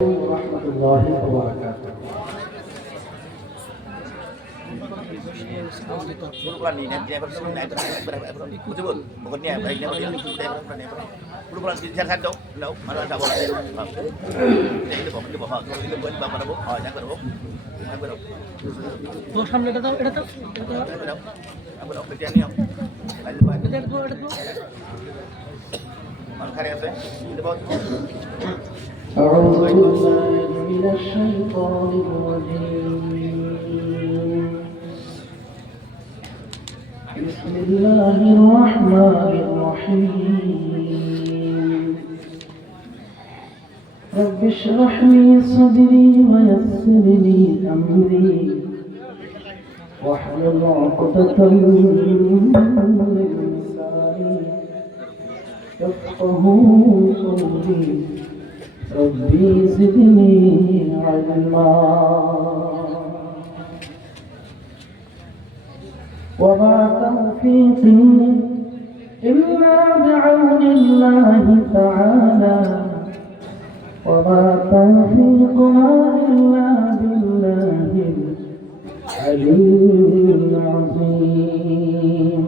ورحمة الله وبركاته. Bukan ini dia bersama naik berapa betul pokoknya baiknya dia bukan silakan dong no mana ada bola itu bapak itu buat bapak dong oh jangan dong jangan dong তো সামনে এটা দাও apa dong kerjaan ni lanjut pak এটা দাও mana karya saya itu bawa أعوذ بالله من الشيطان الرجيم. بسم الله الرحمن الرحيم. رب اشرح لي صدري ويسر لي أمري واحلل عقدة من لساني يفقهوا قولي ربي زدني علما وما توفيقي إلا بعون الله تعالى وما توفيقنا إلا بالله العلي العظيم.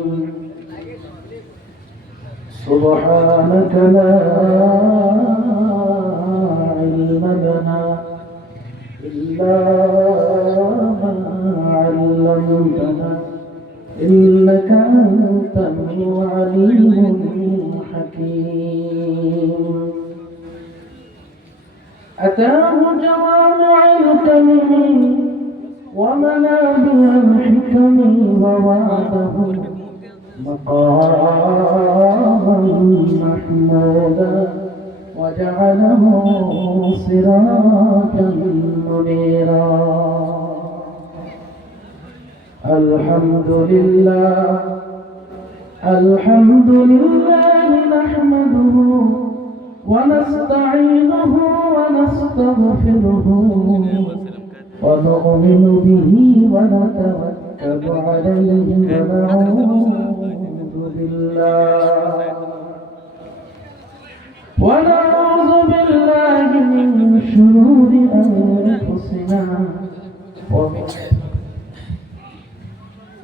سبحانك لا علم لنا إلا ما علمتنا إنك أنت العليم الحكيم. أتاه جوامع الكلم ومنابع الحكم ووعده مقاما محمودا وجعله سراجا منيرا. الحمد لله نحمده ونستعينه ونستغفره ونؤمن به ونتوكل عليه ونعوذ بالله من شرور أنفسنا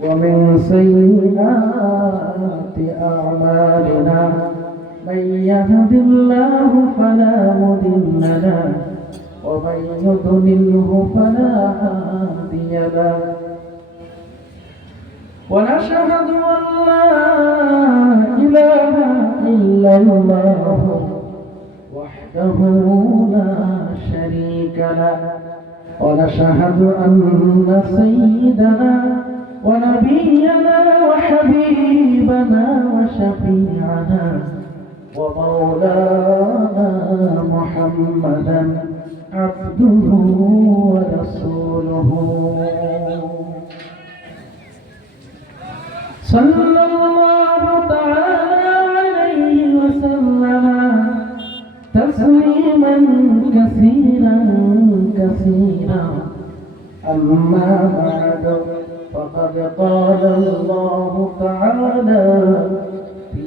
ومن سيئات أعمالنا. من يهد الله فلا مضل له ومن يضلله فلا هادي له. ونشهد أن لا إله إلا الله وحده لا شريك له. ونشهد أن سيدنا ونبينا وحبيبنا وشفيعنا ومولانا محمدا عبده ورسوله صلى الله تعالى عليه وسلم تسليما كثيرا كثيرا. أما بعد فقد قال الله تعالى في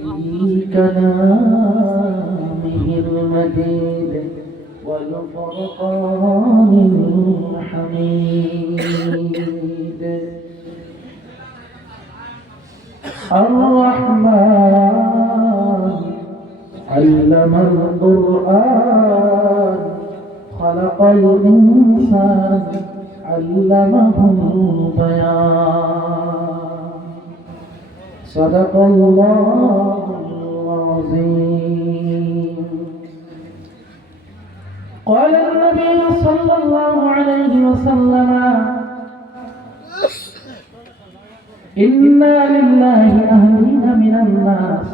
كلامه المجيد والفرقان الحميد. الرحمن علم القرآن خلق الإنسان علمه البيان. صدق الله العظيم. قال النبي صلى الله عليه وسلم إنا لله أهلين من الناس.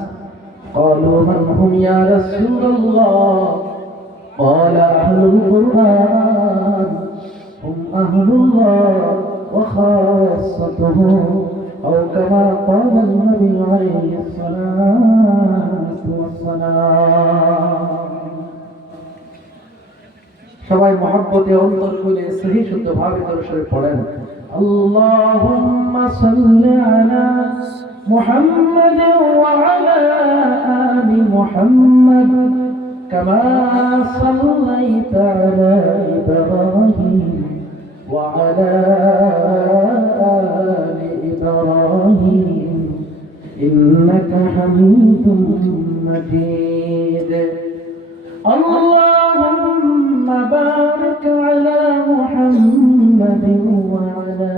قالوا من هم يا رسول الله؟ قال أهل القرآن هم أهل الله وخاصته أو كما قال النبي عليه الصلاة والسلام. সবাই মহব্বতে অন্তর খুলে সহি শুদ্ধভাবে দরুদ পড়েন। আল্লাহুম্মা সাল্লি আলা মুহাম্মাদ ওয়া আলা আলি মুহাম্মাদ কামা সাল্লাইতা আলা وعلى آل إبراهيم إنك حميد مجيد اللهم بارك على محمد وعلى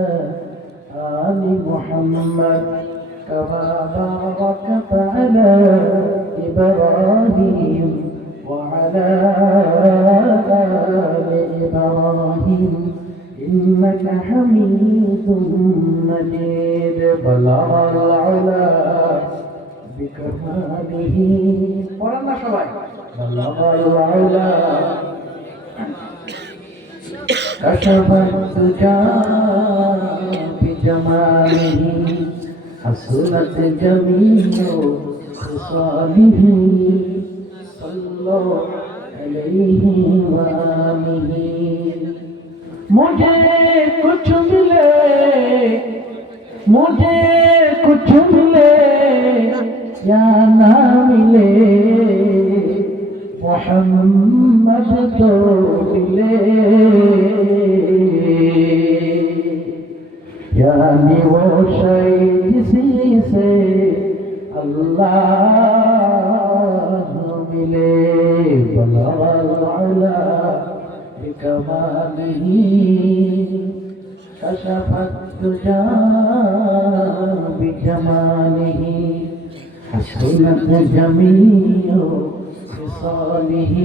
آل محمد كما باركت على إبراهيم وعلى آل إبراهيم إنك حميد مجيد بلغ العلا بكماله ورنا شباب بلغ العلا كشف الدجى بجماله حسنت جميع خصاله صلوا عليه وآله मुझे कुछ मिले या ना मिले मोहम्मद तो मिले यानी वो शय जिसी से अल्लाह मिले बला بكماله كشف الدجى بجماله حسنت جميع خصاله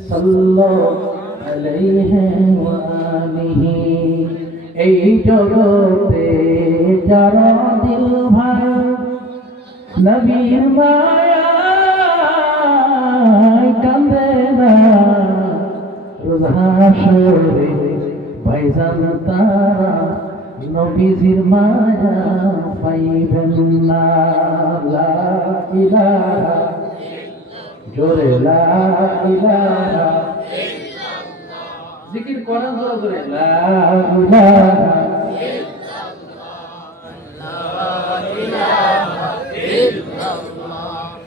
صلوا عليه وآله এই জগতে যারা দিল ভাই নবীর মায়ায় কান্দে না হাসরে ভাইজান তারা নবীজির মায়া পাইবেন না লা ইলাহা জোরে লা ইলাহা জিকির করেন জোরে জোরে লা ইলাহা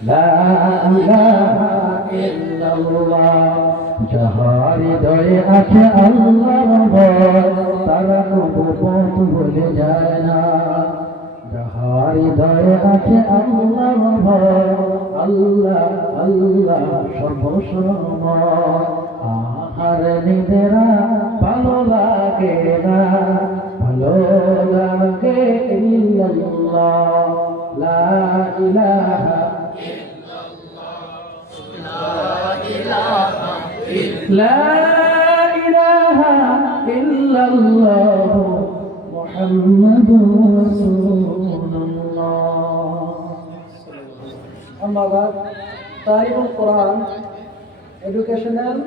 লা ইলাহা ইল্লাল্লাহ যাহার হৃদয়ে আছে আল্লাহর ভয় তারা কবু পথ ভুলে যায় না যাহার হৃদয়ে আছে আল্লাহর ভয় আল্লাহ আল্লাহ সর্বসময় আহার নিজেরা ভালো লাগে না ভালো লাগে ইল্লাল্লাহ লা ইলাহা لا إله إلا الله محمد رسول الله أما بعد تعليم القرآن Educational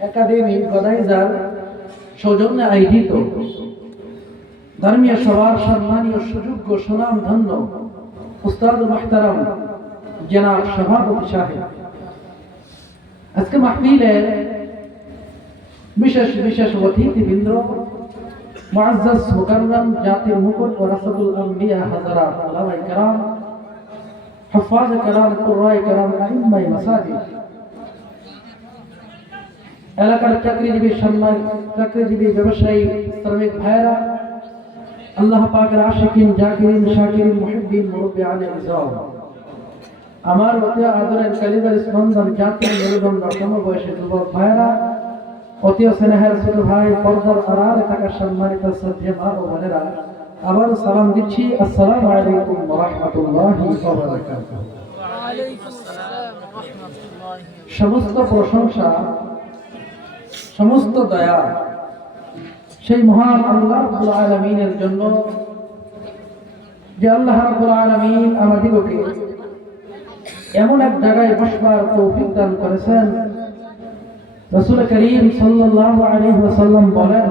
Academy গদাইজার সৌজন্যে আয়োজিত ধর্মীয় সভার সম্মানীয় সুযোগ্য সুনাম ধন্য উস্তাদ মুহতারাম জনাব সভাপতি সাহেব আজকে মাহফিলের বিশেষ বিশেষ অতিথিবৃন্দ মুআজ্জাজ মুকাররম জাতির মুকুট ও রাসূলুল আম্বিয়া হাযরাত উলামায়ে কেরাম হুফাজ কেরাম কুররায়ে কেরাম আইম্মায়ে মাসাজিদ এলাকার চাকরিজীবী সম্মান চাকরিজীবী ব্যবসায়ী শ্রমিক ভাইরা আল্লাহ পাকের আশিকিন জাকিরিন শাকিরিন মুহিব্বিন মুরব্বি আলে ইজাম আমার অতি আদরের কালিদার স্পন্দন জাতীয় মেরুদণ্ড সমবয়সী যুবক ভাইরা অতি স্নেহের ছোট ভাই পর্দার আড়ালে থাকা সম্মানিত শ্রদ্ধেয় মা ও বোনেরা আবার সালাম দিচ্ছি আসসালামু আলাইকুম ওয়া রাহমাতুল্লাহি ওয়া বারাকাতুহু ওয়া আলাইকুম আসসালাম ওয়া রাহমাতুল্লাহি সমস্ত প্রশংসা সমস্ত দয়া সেই মহান আল্লাহ রাব্বুল আলামিনের জন্য যে আল্লাহ রাব্বুল আলামিন আমাদেরকে এমন এক জায়গায় বসবার তৌফিক দান করেছেন রাসূল করিম সাল্লাল্লাহু আলাইহি ওয়াসাল্লাম বলেন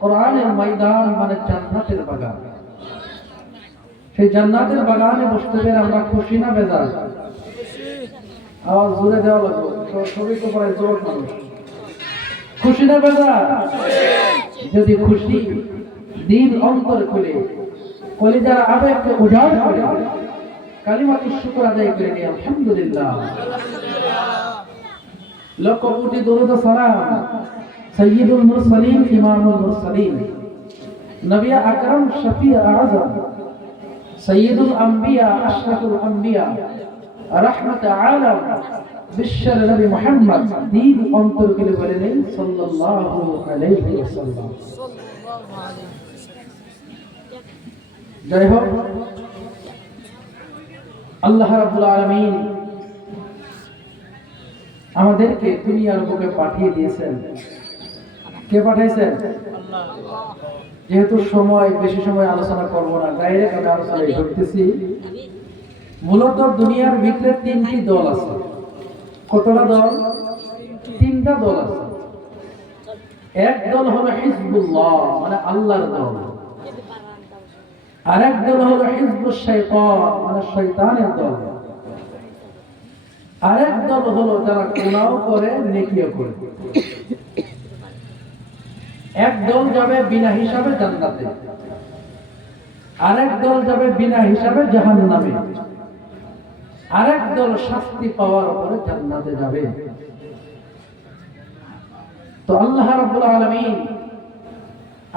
কোরআনের ময়দান মানে জান্নাতের বাগান সেই জান্নাতের বাগানে বসতে পেরে আমরা খুশি না বেজার আওয়াজ জোরে দেওয়া লাগবে সবই তো পড়ে জোর মানুষ খুশি না বেজার যদি খুশি দিল অন্তর খুলে কলিজার আবেগকে উজাড় করে কালিমাতুশ শুকর আদায় করে নিয়ে আলহামদুলিল্লাহ লক্ষ কোটি দরুদ ও সালাম সৈয়দুল মুরসালিন ইমামুল মুরসালিন নবী আকরাম শফি আযম সৈয়দুল আম্বিয়া আশরাফুল আম্বিয়া রাহমাত আলাম বিশ্বের নবী মুহাম্মদ দিন অন্তর করে বলেন সাল্লাল্লাহু আলাইহি ওয়াসাল্লাম। জয় হোক, আল্লাহ রাব্বুল আলামিন আমাদেরকে দুনিয়ার বুকে পাঠিয়ে দিয়েছেন। কে পাঠাইছেন? যেহেতু বেশি সময় আলোচনা করব না, ডাইরেক্ট আমি আলোচনায় ঢুকতেছি। মূলত দুনিয়ার ভিতরে তিনটি দল আছে। কতটা দল? তিনটা দল আছে। এক দল হলো হিজবুল্লাহ, মানে আল্লাহর দল। আরেক দল হলো হিজবুশ শাইতান, মানে শয়তানের দল। আরেক দল হলো যারা গুনাহ করে নেকিও করে। এক দল যাবে বিনা হিসাবে জান্নাতে, আরেক দল যাবে বিনা হিসাবে জাহান্নামে, আরেক দল শাস্তি পাওয়ার পরে জান্নাতে যাবে। তো আল্লাহ রাব্বুল আলামিন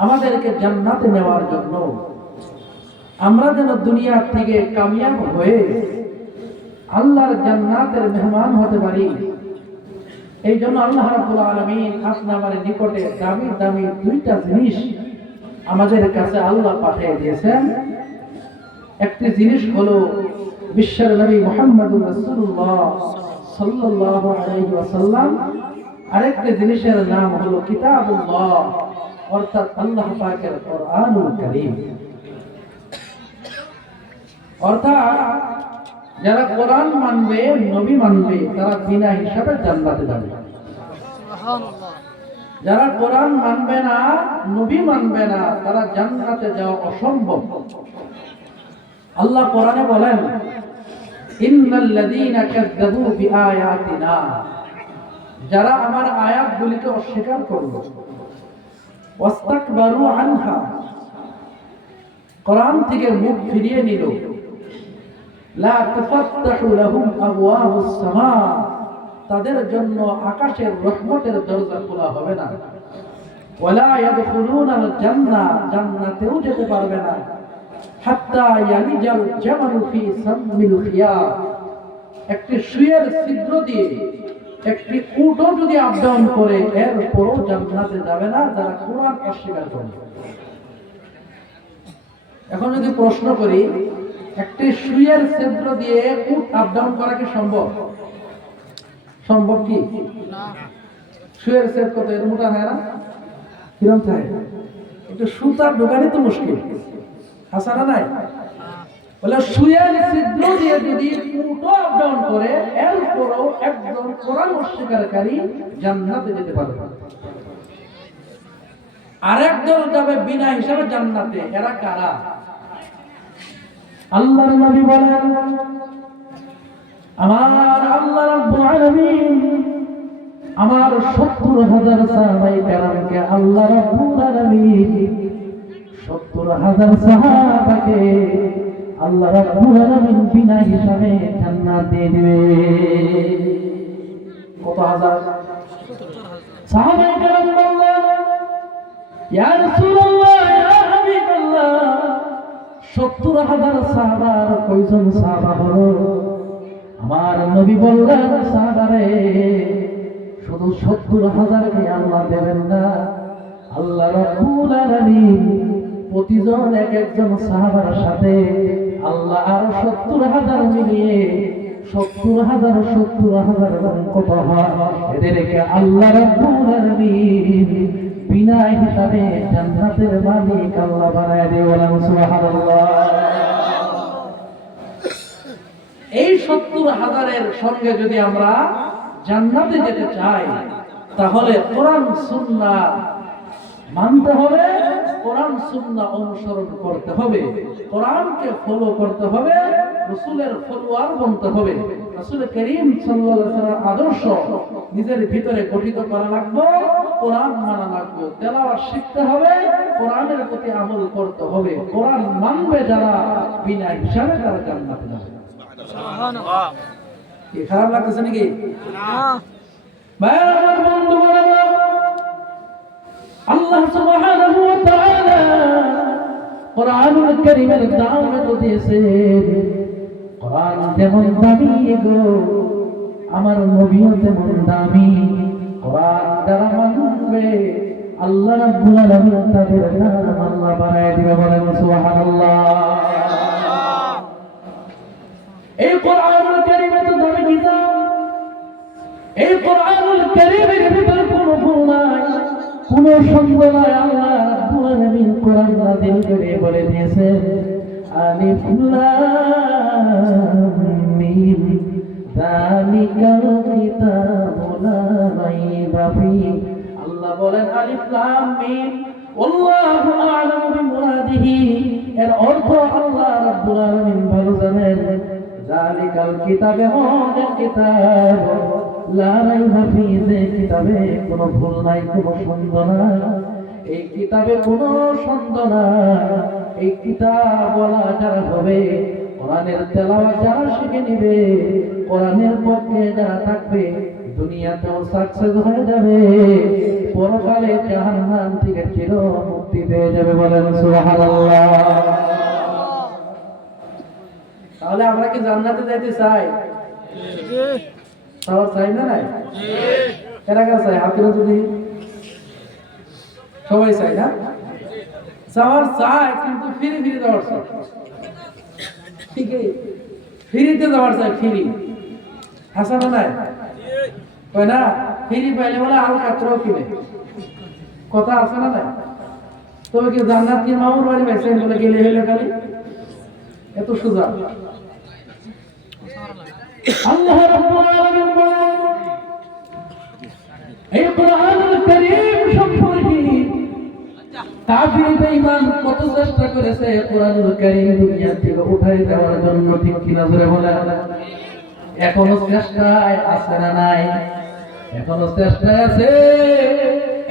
আমাদেরকে জান্নাতে নেওয়ার জন্য আমরা যেন দুনিয়া থেকে কামিয়াব হয়ে আল্লাহর জান্নাতের মেহমান হতে পারি, এই জন্য আল্লাহ রাব্বুল আলামিন আপনার নিকটে দামি দামি দুইটা জিনিস আমাদের কাছে আল্লাহ পাঠিয়ে দিয়েছেন। একটি জিনিস হলো বিশ্বের নবী মুহাম্মদুর রাসূলুল্লাহ সাল্লাল্লাহু আলাইহি ওয়াসাল্লাম, আরেকটি জিনিসের নাম হলো কিতাবুল্লাহ, অর্থাৎ আল্লাহ পাকের কোরআনুল কারীম। অর্থাৎ যারা কোরআন মানবে, নবী মানবে, তারা বিনা হিসাবে জান্নাতে যাবে। যারা কোরআন মানবে না, নবী মানবে না, তারা জান্নাতে যাওয়া অসম্ভব। আল্লাহ কোরআনে বলেন, ইন্নাল্লাযীনা কাযযাবু বিআয়াতিনা, যারা আমার আয়াতগুলিকে অস্বীকার করলো, ওয়াস্তাকবারু আনহা, কোরআন থেকে মুখ ফিরিয়ে নিল, লা তুফাত্তাহু লাহুম আবওয়াবুস সামা, তাদের জন্য আকাশের রহমতের দরজা খোলা হবে না, ওয়ালা ইয়াদখুলুনাল জান্নাহ, জান্নাতেও যেতে পারবে না, হাত্তা ইয়ালিজাল জামালু ফি সামিল খিয়ার, একটি সুয়ের ছিদ্র দিয়ে একটি উটও যদি আপ ডাউন করে এরপরও জান্নাতে যাবে না যারা কোরআন অস্বীকার করে। এখন যদি প্রশ্ন করি, একটি সুয়ের ছিদ্র দিয়ে উট আপ ডাউন করা কি সম্ভব? সম্ভব কি? সুয়ের ছিদ্র কত এর মোটা হয় না? কিরম থাকে? একটু সুতার ঢোকানি তো মুশকিল, হাসানা নাই বলে সুয়ের ছিদ্র দিয়ে যদি উটও আপ ডাউন করে এরপরও একজন কোরআন অস্বীকারী জান্নাতে যেতে পারবে। আরেক দল যাবে বিনা হিসাবে জান্নাতে। এরা কারা? আল্লাহর নবী বলেন, আমার আল্লাহ রাব্বুল আলামিন আমার ৭০,০০০ সাহাবায়ে কেরামকে আল্লাহ রাব্বুল আলামিন ৭০,০০০ সাহাবাকে আল্লাহ রাব্বুল আলামিন বিনা হিসাবে জান্নাত দিয়ে দিবে। কত হাজার? সাহাবায়ে কেরাম বললেন, ইয়া রাসূলুল্লাহ, ইয়া হাবিবাল্লাহ, ৭০,০০০ সাহাবার কয়জন সাহাবা হলো? আমার নবী বললেন, সাহাবারে শুধু ৭০,০০০কে আল্লাহ দেবেন না, আল্লাহ রাব্বুল আলামিন প্রতিজন এক একজন সাহাবার সাথে আল্লাহ আরো ৭০,০০০ মিলিয়ে ৭০,০০০ কত হয় এদেরকে আল্লাহ রাব্বুল আলামিন বিনা হিসাবে জান্নাতের মালিক আল্লাহ বানায় দেবেন। সুবহানাল্লাহ। এই ৭০,০০০-এর সঙ্গে যদি আমরা জান্নাতে যেতে চাই, তাহলে কোরআন সুন্নাহ মানতে হবে, কোরআন সুন্নাহ অনুসরণ করতে হবে, কোরআনকে ফলো করতে হবে, রাসূলের ফলোয়ার বনতে হবে। রাসূল করিম সাল্লাল্লাহু আলাইহি ওয়াসাল্লাম আদর্শ নিজের ভিতরে গঠিত করা লাগবে, কোরআন মানা লাগবে, তেলাওয়াত শিখতে হবে, কোরআনের প্রতি আমল করতে হবে। কোরআন মানবে যারা, বিনা হিসাবে তারা জান্নাতে যাবে। সুবহানাল্লাহ। কি খারাপ লাগতেছে নাকি? না। ভাইরা আমার, বন্ধুগণ আমার, আল্লাহ সুবহানাহু ওয়া তাআলা কোরআনুল কারীমের দাম এত দিয়েছেন। কোরআন যেমন দামি গো, আমার নবীও তেমন দামি। কোরআন যারা মানবে আল্লাহ রাব্বুল আলামিন তাদের নাম আল্লাহ বাড়ায় দিবে, বলেন সুবহানাল্লাহ। এই কোরআনুল কারীম এত দামি কিতাব, এই কোরআনুল কারীমের ভিতরে কোনো ভুল নাই, কোনো সন্দেহ নাই। আল্লাহ রাব্বুল আলামিন কোরআন নাযিল করে বলে দিয়েছেন, আলিফ লাম মিম যালিকাল কিতাবু লা রাইবা ফীহি। আল্লাহ বলেন আলিফ লাম মিম, আল্লাহু আ'লামু বিমুরাদিহি, এর অর্থ আল্লাহ রাব্বুল আলামিন ভালো জানেন। যালিকাল কিতাবে, মনের কিতাব, লা রাইবা ফীহি, যে কিতাবে কোনো ভুল নাই, কোনো সন্দেহ নাই। এই কিতাবে কোনো সন্দেহ নাই। এই কিতাব বলা যারা হবে, কোরআনের তেলাওয়াত যারা শিখে নিবে, কোরআনের পক্ষে যারা থাকবে, দুনিয়াতেও সাকসেস হয়ে যাবে, পরকালে জাহান্নাম থেকে চির মুক্তি পেয়ে যাবে, বলেন সুবহানাল্লাহ। তাহলে আমরা কি জান্নাতে যাইতে চাই? সবার চাই না? নাই? কারা কারা চাই? হাত তুলে যদি। সবাই চাই না? সবার চাই, কিন্তু ফিরে ফিরে যাওয়ার চাই। ঠিক আছে, ফিরিতে যাওয়ার চাই, ফিরি। হাসা না নাই? কই না ফিরি পাইলে বলে আল কাতরাও কিনে, কথা আছে না নাই? তবে কি জান্নাত কি মামুর বাড়ি পাইছেন বলে গেলে হইলো খালি? এত সোজা? আল্লাহ রাব্বুল আলামিন বলেন এই কোরআনুল কারীম সম্পর্কে কাফির বেঈমান কত চেষ্টা করেছে কোরআনুল কারীম দুনিয়া থেকে উঠাই দেওয়ার জন্য, ঠিক কিনা জোরে বলেন? এখনো চেষ্টায় আছে না নাই? এখনো চেষ্টায় আছে।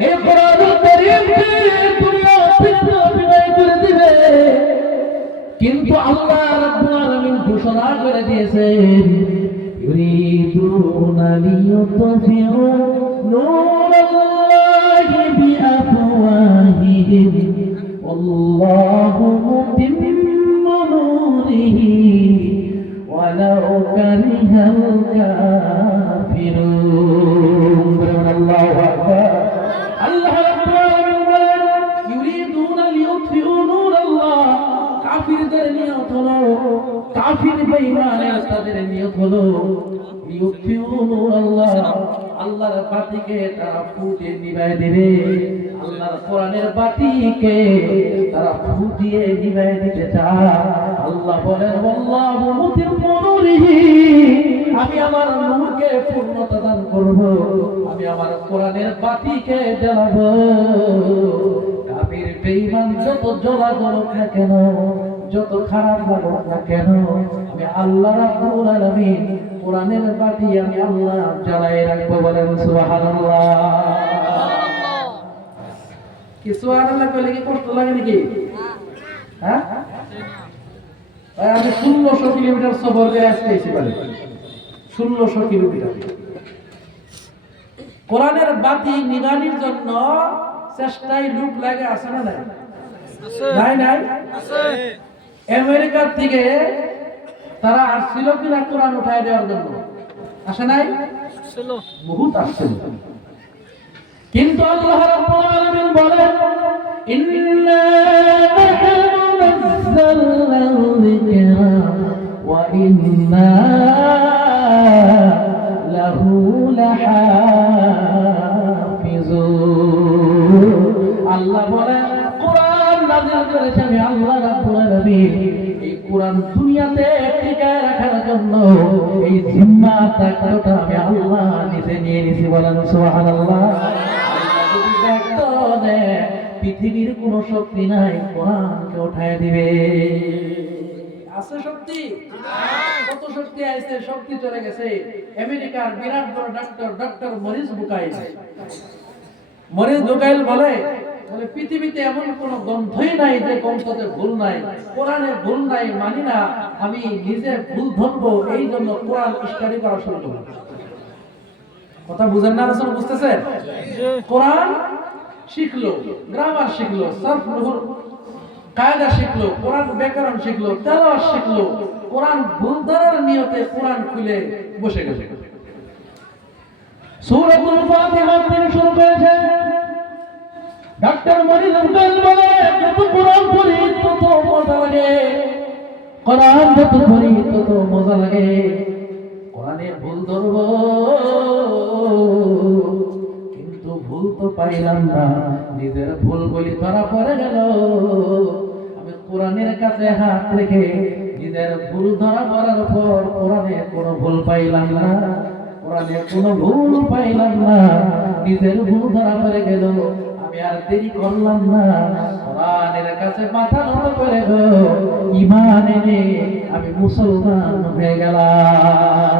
এই কোরআনুল কারীমকে দুনিয়া থেকে বিদায় করে দিবে, কিন্তু আল্লাহ রাব্বুল আলামিন ঘোষণা করে দিয়েছেন, ইউরিদুনা লিইউতফিউ নূরাল্লাহি বিআফওয়াহিহিম ওয়াল্লাহু মুতিম্মু নূরিহি ওয়ালাউ কারিহাল কাফিরুন। আল্লাহু আকবার। আল্লাহ রাব্বুল আলামিন বলেন, ইউরিদুনা লিইউতফিউ নূরাল্লাহ, কাফিরদের নিয়ত হলো, কাফির বেঈমানের তাদের নিয়ত হলো লিইউতফিউ নূরাল্লাহ, আল্লাহর বাতিকে তারা ফুটিয়ে নিভায় দিবে। আল্লাহর কোরআনের বাতিকে তারা ফুটিয়ে নিভায় দিতে চায়। আল্লাহ বলেন, আল্লাহু মুতিম্মু নূরিহি, আমি আমার নূরকে পূর্ণতা দান করব, আমি আমার কোরআনের বাতিকে জ্বালাবো। কাফির বেঈমান যত জ্বলা জ্বলুক না কেন, যত খারাপ লাগুক না কেন, আমি আল্লাহ রাব্বুল আলামিন কোরআনের বাতি আমি আল্লাহ জ্বালায় রাখবো, বলেন সুবহানাল্লাহ। কি সুবহানাল্লাহ কইলে কি কষ্ট লাগে নাকি? হ্যাঁ, আমি 1600 কিলোমিটার সফর করে আসতে এসে পারি। 1600 কিলোমিটার কোরআনের বাতি নিভানোর জন্য চেষ্টায় লোক লাগে, আছে না নাই? নাই নাই? আমেরিকার থেকে তারা আসছিল কিনা কোরআন উঠায় দেওয়ার জন্য? আসে নাই? বহুত আসছিল। কিন্তু আল্লাহ রাব্বুল আলামিন বলেন, ইন্না নাহনু নাযালনা যিকরা ওয়া ইন্না লাহু লাহাফিজুন। আল্লাহ বলেন, কোরআন নাযিল করেছি আমি আল্লাহ রাব্বুল আলামিন। এই কোরআন দুনিয়াতে টিকায় রাখার জন্য এই জিম্মা দায়িত্বটা আমি আল্লাহ নিজে নিয়ে নিয়েছি, বলেন সুবহানাল্লাহ। আল্লাহ যদি দায়িত্ব দেয়, পৃথিবীর কোনো শক্তি নাই কোরআনকে উঠায় দিবে। আছে শক্তি? কত শক্তি আছে, শক্তি চলে গেছে। আমেরিকার বিরাট বড় ডক্টর মরিস বুকাইল বলে পৃথিবীতে এমন কোন গ্রন্থই নাই যে গ্রন্থতে ভুল নাই, কোরআনে ভুল নাই, মানি না, আমি নিজে ভুল ধরবো, এই জন্য কোরআন স্টাডি করা শুরু করলাম। কথা বুঝেন না রাসূল বুঝতেছেন? কোরআন শিখলো, গ্রামার শিখলো, সরফ নহর কায়দা শিখলো, কোরআন ব্যাকরণ শিখলো, তেলাওয়াত শিখলো, কোরআন ভুল ধরার নিয়তে কোরআন খুলে বসে গেল। সূরাতুল ফাতিহা তিনি শুরু করেছেন। ডাক্তার মনির আহমেদ বলে যত কোরআন পড়ি তত মজা লাগে, কোরআন যত পড়ি তত মজা লাগে। কোরআনে ভুল ধরব কিন্তু ভুল তো পাইলাম না, নিজের ভুল বলি ধরা পড়ে গেল। আমি কোরআনের কাছে হাত রেখে নিজের ভুল ধরা পড়ার পর কোরআনে কোনো ভুল পাইলাম না, কোরআনে কোনো ভুল পাইলাম না, নিজের ভুল ধরা পড়ে গেল। আমি আর দেরি করলাম না, কোরআনের কাছে মাথা নত করে গো ঈমান এনে আমি মুসলমান হয়ে গেলাম।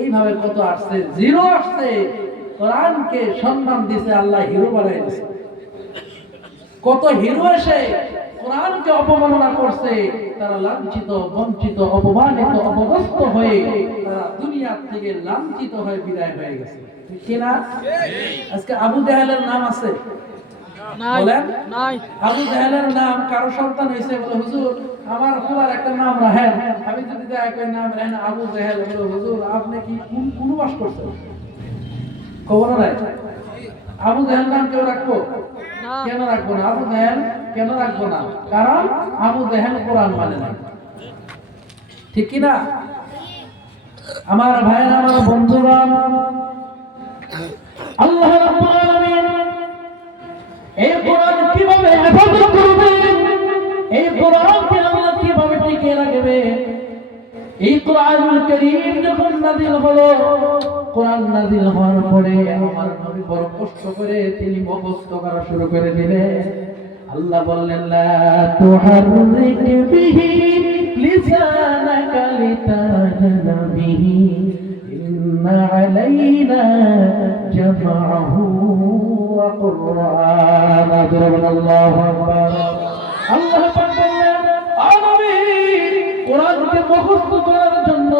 এইভাবে কত আসছে, জিরো আসছে, কোরআনকে সম্মান দিয়েছে আল্লাহ, হিরো বানাই দিয়েছে। কত হিরো এসে কোরআনকে অপমাননা করছে, তারা লাঞ্ছিত, বঞ্চিত, অপমানিত, অপদস্থ হয়ে তারা দুনিয়া থেকে লাঞ্ছিত হয়ে বিদায় হয়ে গেছে, ঠিক কি না? আজকে আবু জাহেলের নাম আছে বলেন? আবু জাহেলের নাম কারো সন্তান হয়েছে বলে হুজুর আমার ফুলার একটা নাম রাখেন, আমি যদি একই নাম রাখেন আবু জাহেল, বলে হুজুর আপনি কি কোন বাস করছেন? খবর নাই। আবু জাহেল নাম কেউ রাখবো? কেন রাখবো না? আবু জাহেল কেন রাখবো না? কারণ আবু জাহেল কোরআন মানে না, ঠিক কি না? আমার ভাইরা, আমার বন্ধুরা, আল্লাহ রাব্বুল আলামিন এই কোরআন কিভাবে হেফাজত করবে, এই কোরআনকে আল্লাহ কিভাবে টিকিয়ে রাখবে, এই কোরআনুল কারীম যখন নাযিল হলো, কোরআন নাযিল হওয়ার পরে আমার নবী বড় কষ্ট করে তিনি মুখস্থ করা শুরু করে দিলেন। আল্লাহ বললেন লা তুহাররিক বিহি লিসানাকা লিতাজলা বিহি ইন্না আলাইনা জামআহু ওয়া কুরআন। আল্লাহু আকবার। আল্লাহ পাক বললেন ও নবী কোরআনকে মুখস্থ করার জন্য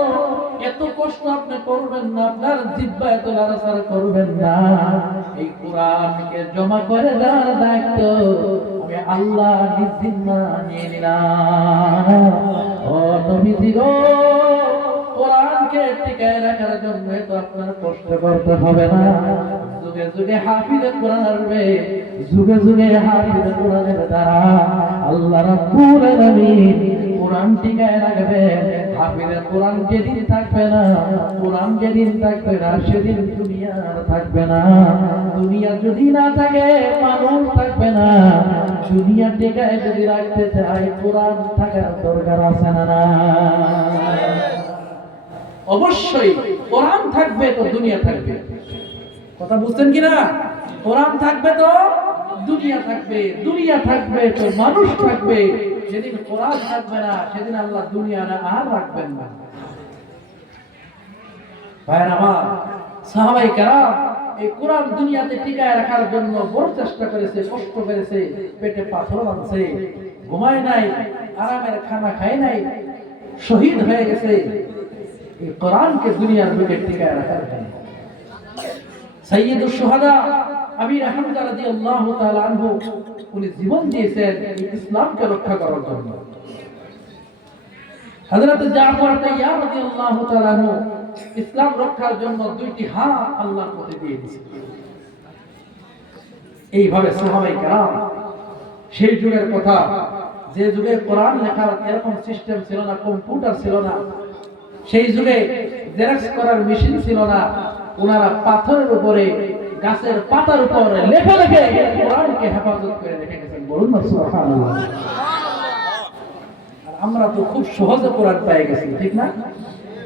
এত কষ্ট আপনি করবেন না, আপনার জিহ্বা এত লড়াচড়া করবেন না। এই কোরআনকে জমা করে দেওয়ার দায়িত্ব আমি আল্লাহ নিজ জিম্মা নিয়ে নিলাম। ও নবীজি গো, কোরআনকে টিকায় রাখার জন্য তো আপনার কষ্ট করতে হবে না। যুগে যুগে হাফিজে কোরআন আসবে, যুগে যুগে হাফিজে কোরআনের দ্বারা আল্লাহ রাব্বুল আলামিন কোরআন টিকায় রাখবে। হাফিজে কোরআন যেদিন থাকবে না, কোরআন যেদিন থাকবে না, সেদিন দুনিয়া থাকবে না। দুনিয়া যদি না থাকে মানুষ থাকবে না। দুনিয়া টিকায় যদি রাখতে চাই কোরআন থাকার দরকার আছে না? অবশ্যই কোরআন থাকবে তো দুনিয়া থাকবে। কথা বুঝছেন কিনা? কোরআন থাকবে তো দুনিয়া থাকবে, দুনিয়া থাকবে তো মানুষ থাকবে। যেদিন কোরআন থাকবে না সেদিন আল্লাহ দুনিয়া আর রাখবেন না। ভাইয়ের আমার, সাহাবায়ে কেরাম এই কোরআন দুনিয়াতে টিকায় রাখার জন্য বড় চেষ্টা করেছে, কষ্ট করেছে, পেটে পাথর বাঁধছে, ঘুমায় নাই, আরামের খানা খায় নাই, শহীদ হয়ে গেছে এই কোরআনকে দুনিয়ার বুকে টিকায় রাখার জন্য। সাইয়্যিদুশ শুহাদা আমির হামজা রাদিয়াল্লাহু তাআলা আনহু উনি জীবন দিয়েছেন এই ইসলামকে রক্ষা করার জন্য। হযরত জাফর তাইয়ার রাদিয়াল্লাহু তাআলা আনহু ইসলাম রক্ষার জন্য দুইটি হাত আল্লাহর প্রতি দিয়ে দিয়েছেন। এইভাবে সাহাবায়ে কেরাম সেই যুগের কথা, যে যুগে কোরআন লেখার এরকম সিস্টেম ছিল না, কম্পিউটার ছিল না, সেই যুগে জেরক্স করার মেশিন ছিল না, ওনারা পাথরের উপরে, গাছের পাতার উপরে লেখা লেখে কোরআনকে হেফাজত করে রেখে গেছেন। বলুন না সুবহানাল্লাহ। আমরা তো খুব সহজে কোরআন পেয়ে গেছি, ঠিক না?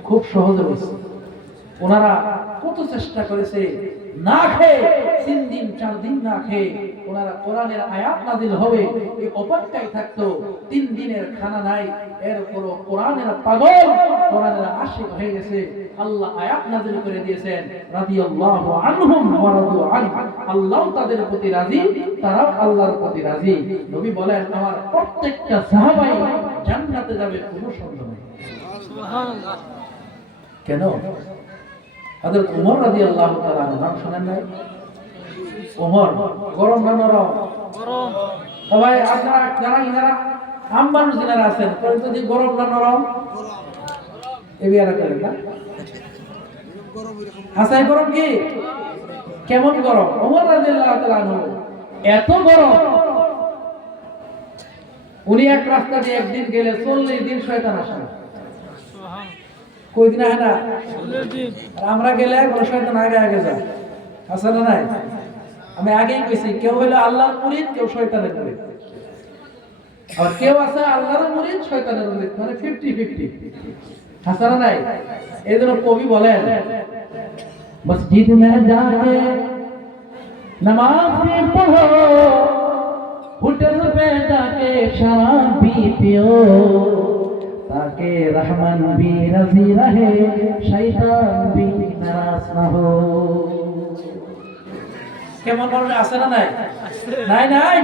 খুব সহজে বলছি। ওনারা কত চেষ্টা করেছে, না খেয়ে 3 দিন 4 দিন না খেয়ে ওনারা কোরআনের আয়াত নাযিল হবে এই অপেক্ষায় থাকতো। 3 দিনের খানা নাই, এরপর কোরআনের পাগল, কোরআনের আশিক হয়ে গেছে। আল্লাহ আয়াত নাযিল করে দিয়েছেন রাদিয়াল্লাহু আনহুম ওয়া রাদু আনহু। আল্লাহ তাদের প্রতি রাজি, তারাও আল্লাহর প্রতি রাজি। নবী বলেন আমার প্রত্যেকটা সাহাবাই জান্নাতে যাবে, কোনো সন্দেহ নেই। সুবহানাল্লাহ। কেন? হযরত ওমর রাদিয়াল্লাহু তাআলা নাম শুনেন নাই? ওমর গরম না নরম? গরম। সবাই আপনারা যারা আমবানু যারা আছেন যদি গরম না নরম এই বিয়ারা করেন না? হাসাই গরম কি? কেমন গরম? ওমর রাদিয়াল্লাহু তাআলা এত গরম, উনি এক রাস্তা দিয়ে একদিন গেলে 40 দিন শয়তান আসে না। কই দিন আসে না? আর আমরা গেলে কোনো শয়তান আগে আগে যায়, আছে না নাই? আমি আগেই কইছি, কেউ হলো আল্লাহর মুরিদ, কেউ শয়তানের মুরিদ। আর কেউ আছে আল্লাহর মুরিদ, শয়তানের মুরিদ, মানে 50-50, আছে না নাই? এই জন্য কবি বলেন, মসজিদ মে যাকে नमाज भी पढ़ो, होटल पे जाके शराब भी पियो, ताकि रहमान भी राजी रहे, शैतान भी नाराज ना हो। কেমন মানুষ আছে না নাই? নাই নাই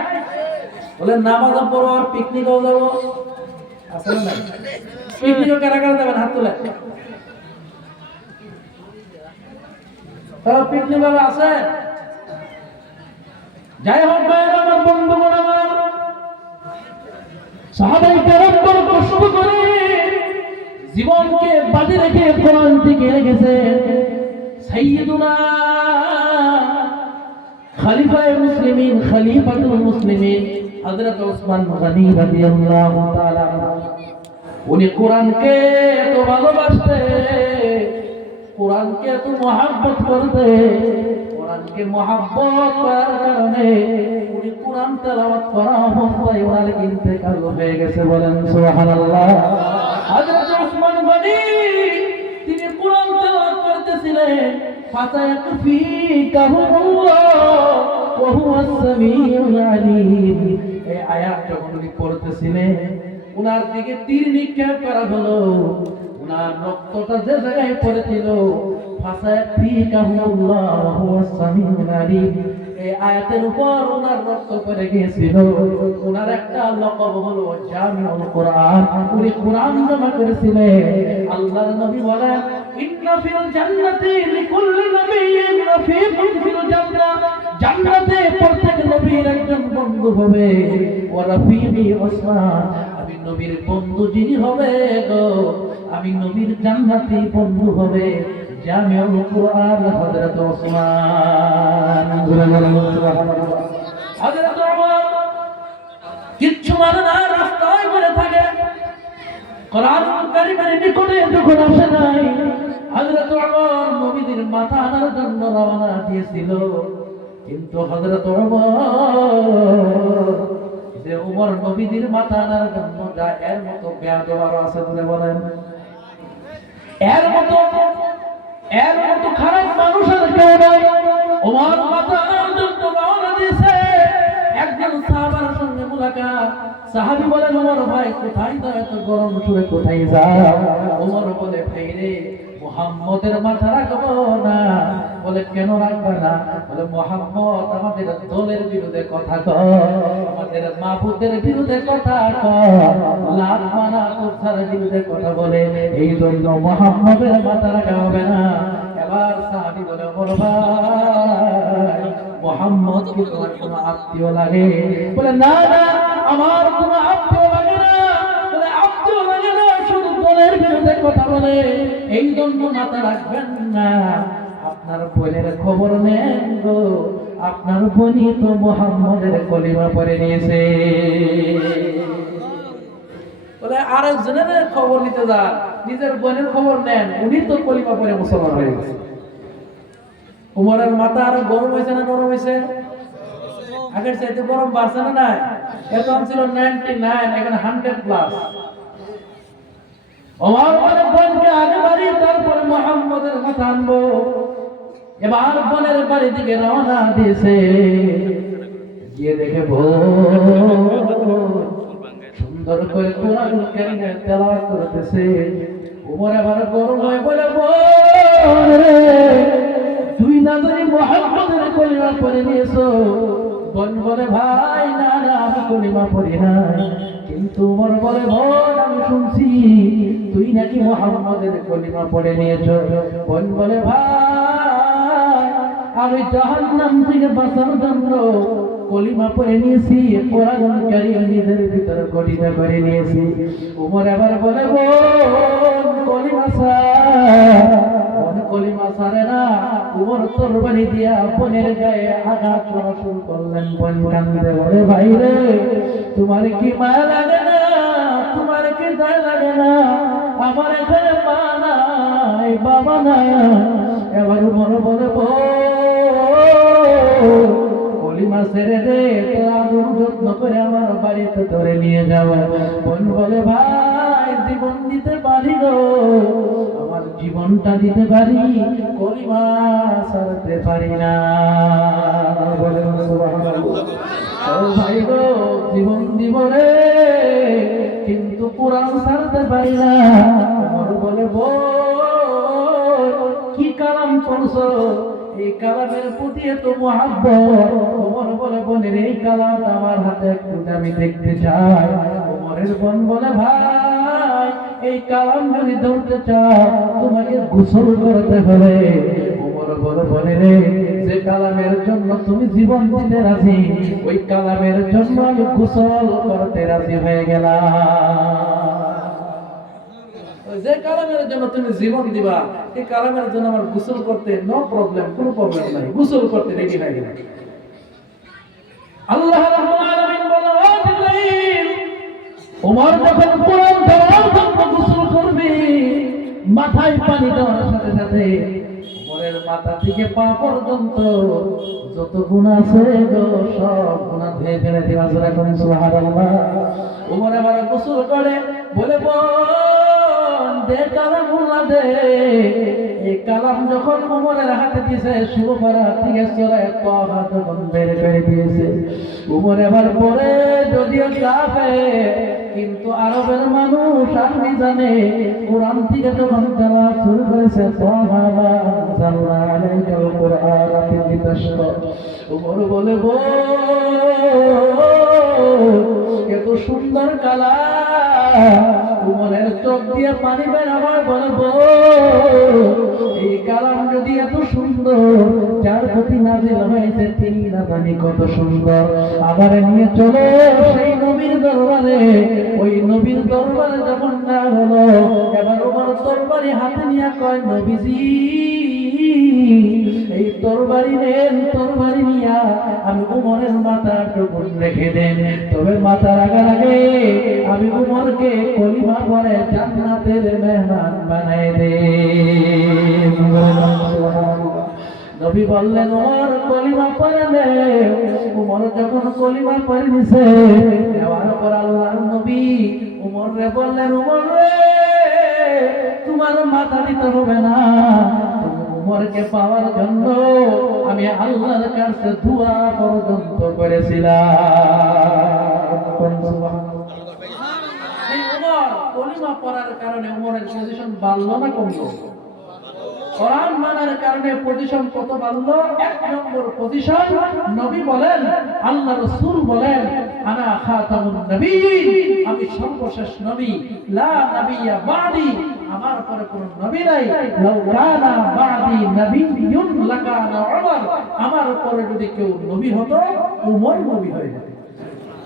বলে নামাজ পড়ো আর পিকনিকও যাবো, আছে না নাই? পিকনিকও কারা কারা যাবেন হাত তুলে? পিকনিক আছে? যাই হোক ভাইরা আমার, বন্ধুগণ আমার, সাহাবায়ে কেরাম বড় কষ্ট করে জীবনকে বাজি রেখে কোরআন থেকে রেখেছে সাইয়্যিদুনা খলিফাতুল মুসলিমিন হযরত ওসমান গনি রাদিয়াল্লাহু তাআলা। উনি কোরআনকে এত ভালোবাসতেন, কোরআনকে এত মহব্বত করতেন, কোরআনকে মহব্বত করার কারণে উনি কোরআন তেলাওয়াত করা অবস্থায় ওনার ইন্তেকাল হয়ে গেছে। বলেন সুবহানাল্লাহ। হযরত ওসমান গনি তিনি কোরআন তেলাওয়াত করতেছিলেন, ফাতায়াকফিকাহুল্লাহ ওয়া হুয়াস সামিউল আলীম। এই আয়াত যখন উনি পড়তেছিলেন, ওনার দিকে তীর নিক্ষেপ করা হলো, ওনার রক্তটা যে জায়গায় পড়েছিল, ফাসায়াকফিকাহুল্লাহ ওয়া হুয়াস সামিউল আলীম, এই আয়াতের উপর ওনার রক্ত পড়ে গিয়েছিল। ওনার একটা লকব হলো জামিউল কোরআন, উনি কোরআন জমা করেছিলেন। আল্লাহর নবী বলেন, ইন্না ফিল জান্নাতি লিকুল্লি নাবিয়্যিন রাফিকুন ফিল জান্নাহ, জান্নাতে প্রত্যেক নবীর একজন বন্ধু হবে। ওয়া রাফিকি ওসমান, আমি নবীর বন্ধু যিনি হবে গো, আমি নবীর জান্নাতি বন্ধু হবে জামিউল কোরআন হযরত ওসমান। হযরত ওমর কিচ্ছু মানে না, রাস্তায় পড়ে থাকে, কোরআন কারীমের নিকটে যখন আসে নাই, হযরত ওমর নবীদের মাথা আনার জন্য রওনা দিয়েছিল। কিন্তু হযরত ওমর যে ওমর নবীদের মাথা আনার জন্য যায়, এর মতো বেয়াদব আর আছে বলে বলেন? এর মতো খারাপ মানুষ আর কেউ নাই। ওমর মাথা আনার জন্য রওনা দিয়েছে, একজন সাহাবার সঙ্গে মুলাকাত। সাহাবী বলেন, ওমর ভাই কোথায় যাও এত গরম সুরে, কোথায় যাও? ওমর বলে, ভাই রে মুহাম্মদের মাথা রাখবো না। বলে, কেন রাখবে না? বলে, মুহাম্মদ আমাদের দলের বিরুদ্ধে কথা কয়, আমাদের মাবুদের বিরুদ্ধে কথা কয়, লাত মানা কুফার বিরুদ্ধে কথা বলে, এই জন্য মুহাম্মদের মাথা রাখা হবে না। এবার সাহাবী বলে, ওমর ভাই মুহাম্মদ কি তোমার কোনো আত্মীয় লাগে? বলে, না না আমার কোনো আত্মীয় লাগে না। বলে, আত্মীয় লাগে না, শুধু দলের বিরুদ্ধে কথা বলে, এই জন্য মাথা রাখবেন না। আপনার বোনের খবর নেন গো, আপনার বোনই তো মুহাম্মদের কলিমা পড়ে নিয়েছে। বলে, আরেকজনের খবর নিতে যান, নিজের বোনের খবর নেন, উনি তো কলিমা পড়ে মুসলমান হয়ে গেছে। উমরের মাথা আরো গরম হয়েছে না নরম হয়েছে? আগের চাইতে গরম বাড়ছে না? নাই, এত ছিল 99, এখন 100+। ওমর বলে, বোনকে আগে বাড়ি, তারপরে মুহাম্মদের মাথা আনবো। এবার বোনের বাড়ি দিকে রওনা দিয়েছে, গিয়ে দেখে সুন্দর করে কোরআন কারীমে তেলাওয়াত করতেছে। ওমর এবার গরম হয়ে বলে, বোন রে তুই না জানি মুহাম্মদের কলিমা পড়ে নিয়েছো? বোন বলে, ভাই না না আমি কলিমা পড়ি নাই। কিন্তু ওমর বলে, বোন আমি শুনছি তুই নাকি মুহাম্মাদের কলিমা পড়ে নিয়েছ। বোন বলে ভাই আমি জাহান্নাম থেকে বাঁচার জন্য কলিমা পড়ে নিয়েছি, কোরআন কারীম নিজের ভিতরে গঠিত করে নিয়েছি। ওমর আবার বলে বোন কলিমা ছাড়, বোন কলিমা ছাড়ে না। ওমর তরবারি দিয়া বোনের গায়ে আঘাত করা শুরু করলেন। বোন কান্দে বলে ভাই রে তোমার কি মায়া লাগে না, তোমার কি দয়া লাগে না, আমার এখানে মা নাই বাবা নাই। এবার ওমর বলে কলিমা ছেড়ে দে, তোর আদর যত্ন করে আমার বাড়িতে ধরে নিয়ে যাব। বোন বলে ভাই জীবন দিতে পারি গো, আমার জীবনটা দিতে পারি, কলিমা ছাড়তে পারি না। বলেন সুবহানাল্লাহ। ও ভাই গো জীবন দিব রে, কিন্তু কোরআন ছাড়তে পারি না। আমার বলে কি কালাম পড়ছো, এই কালামের প্রতি এত মহাব্বত। ওমর বলে বোনের এই কালাম আমার হাতে একটু আমি দেখতে চাই। ওমরের বোন বলে ভাই এই কালাম যদি ধরতে চাও তোমাকে গোসল করতে হবে। ওমর বলে বলে রে যে কালামের জন্য তুমি জীবন দিতে রাজি, ওই কালামের জন্য আমি গোসল করতে রাজি হয়ে গেলাম। যে কালামের জন্য তুমি জীবন দিবা, এই কালামের জন্য আমার গোসল করতে নো প্রবলেম, কোনো প্রবলেম নাই, গোসল করতে রেডি হয়ে গেলাম। আল্লাহ রাব্বুল আলামিন বলেন ও জিবরাইল, ওমর যখন কোরআন দেওয়ার জন্য গোসল করবে, মাথায় পানি দেওয়ার সাথে সাথে ওমরের মাথা থেকে পা পর্যন্ত যত গুনাহ আছে গো সব গুনাহ ধুয়ে ফেলে দিবা। যারা কোন সুবহানাল্লাহ। ওমর আবার গোসল করে বলে দে কালামুল্লাহ দে। এই কালাম যখন ওমরের হাতে দিয়েছে শুরু করা থেকে সূরা তাহা যখন বের করে দিয়েছে, ওমর এবার পরে যদিও কাফের কিন্তু আরবের মানুষ আপনি জানে কোরআন থেকে যখন তেলাওয়াত শুরু করেছে তাহা আনজালনা আলাইকাল কুরআনা লিতাশকা, ওমর বলে এত সুন্দর কালাম। ওমরের চোখ দিয়ে পানি বের হয়, বলবো এই কালাম যদি এত সুন্দর, যার প্রতি নাজিল হয়েছে তিনি না জানি কত সুন্দর। আবার নিয়ে চলো সেই নবীর দরবারে। ওই নবীর দরবারে যখন না হলো, এবার ওমর তরবারি হাতে নিয়ে কয় নবীজি এই তরবারি নেন, তরবারি নিয়া আমি ওমরের মাথা টুকুন রেখে দেন, তবে মাথা রাখার আগে আমি ওমরকে কলিমা পড়ে জান্নাতের মেহমান বানাই দেন। নবী বললেন ওমর কলিমা পড়ে নে। ওমর যখন কলিমা পড়ে নিছে, নেওয়ার পর আল্লাহর নবী ওমর রে বললেন ওমর রে তোমার মাথা দিতে হবে না, ওমরকে পাওয়ার জন্য আমি আল্লাহর কাছে দোয়া পর্যন্ত করেছিলাম। এই ওমর কলিমা পড়ার কারণে ওমরের পজিশন বাড়লো না কমলো? কোরআন মানার কারণে পজিশন কত বাড়লো? এক নম্বর পজিশন নবী বলেন, আল্লাহ রাসূল বলেন আনা খাতামুন নবিয়্যিন, আমি সর্বশেষ নবী, লা নাবিয়্যা বাদি, আমার পরে কোনো নবী নাই। লাউ কানা বাদি নাবিয়্যুন লাকানা উমর, আমার পরে যদি কেউ নবী হতো উমর নবী হয়ে যেত।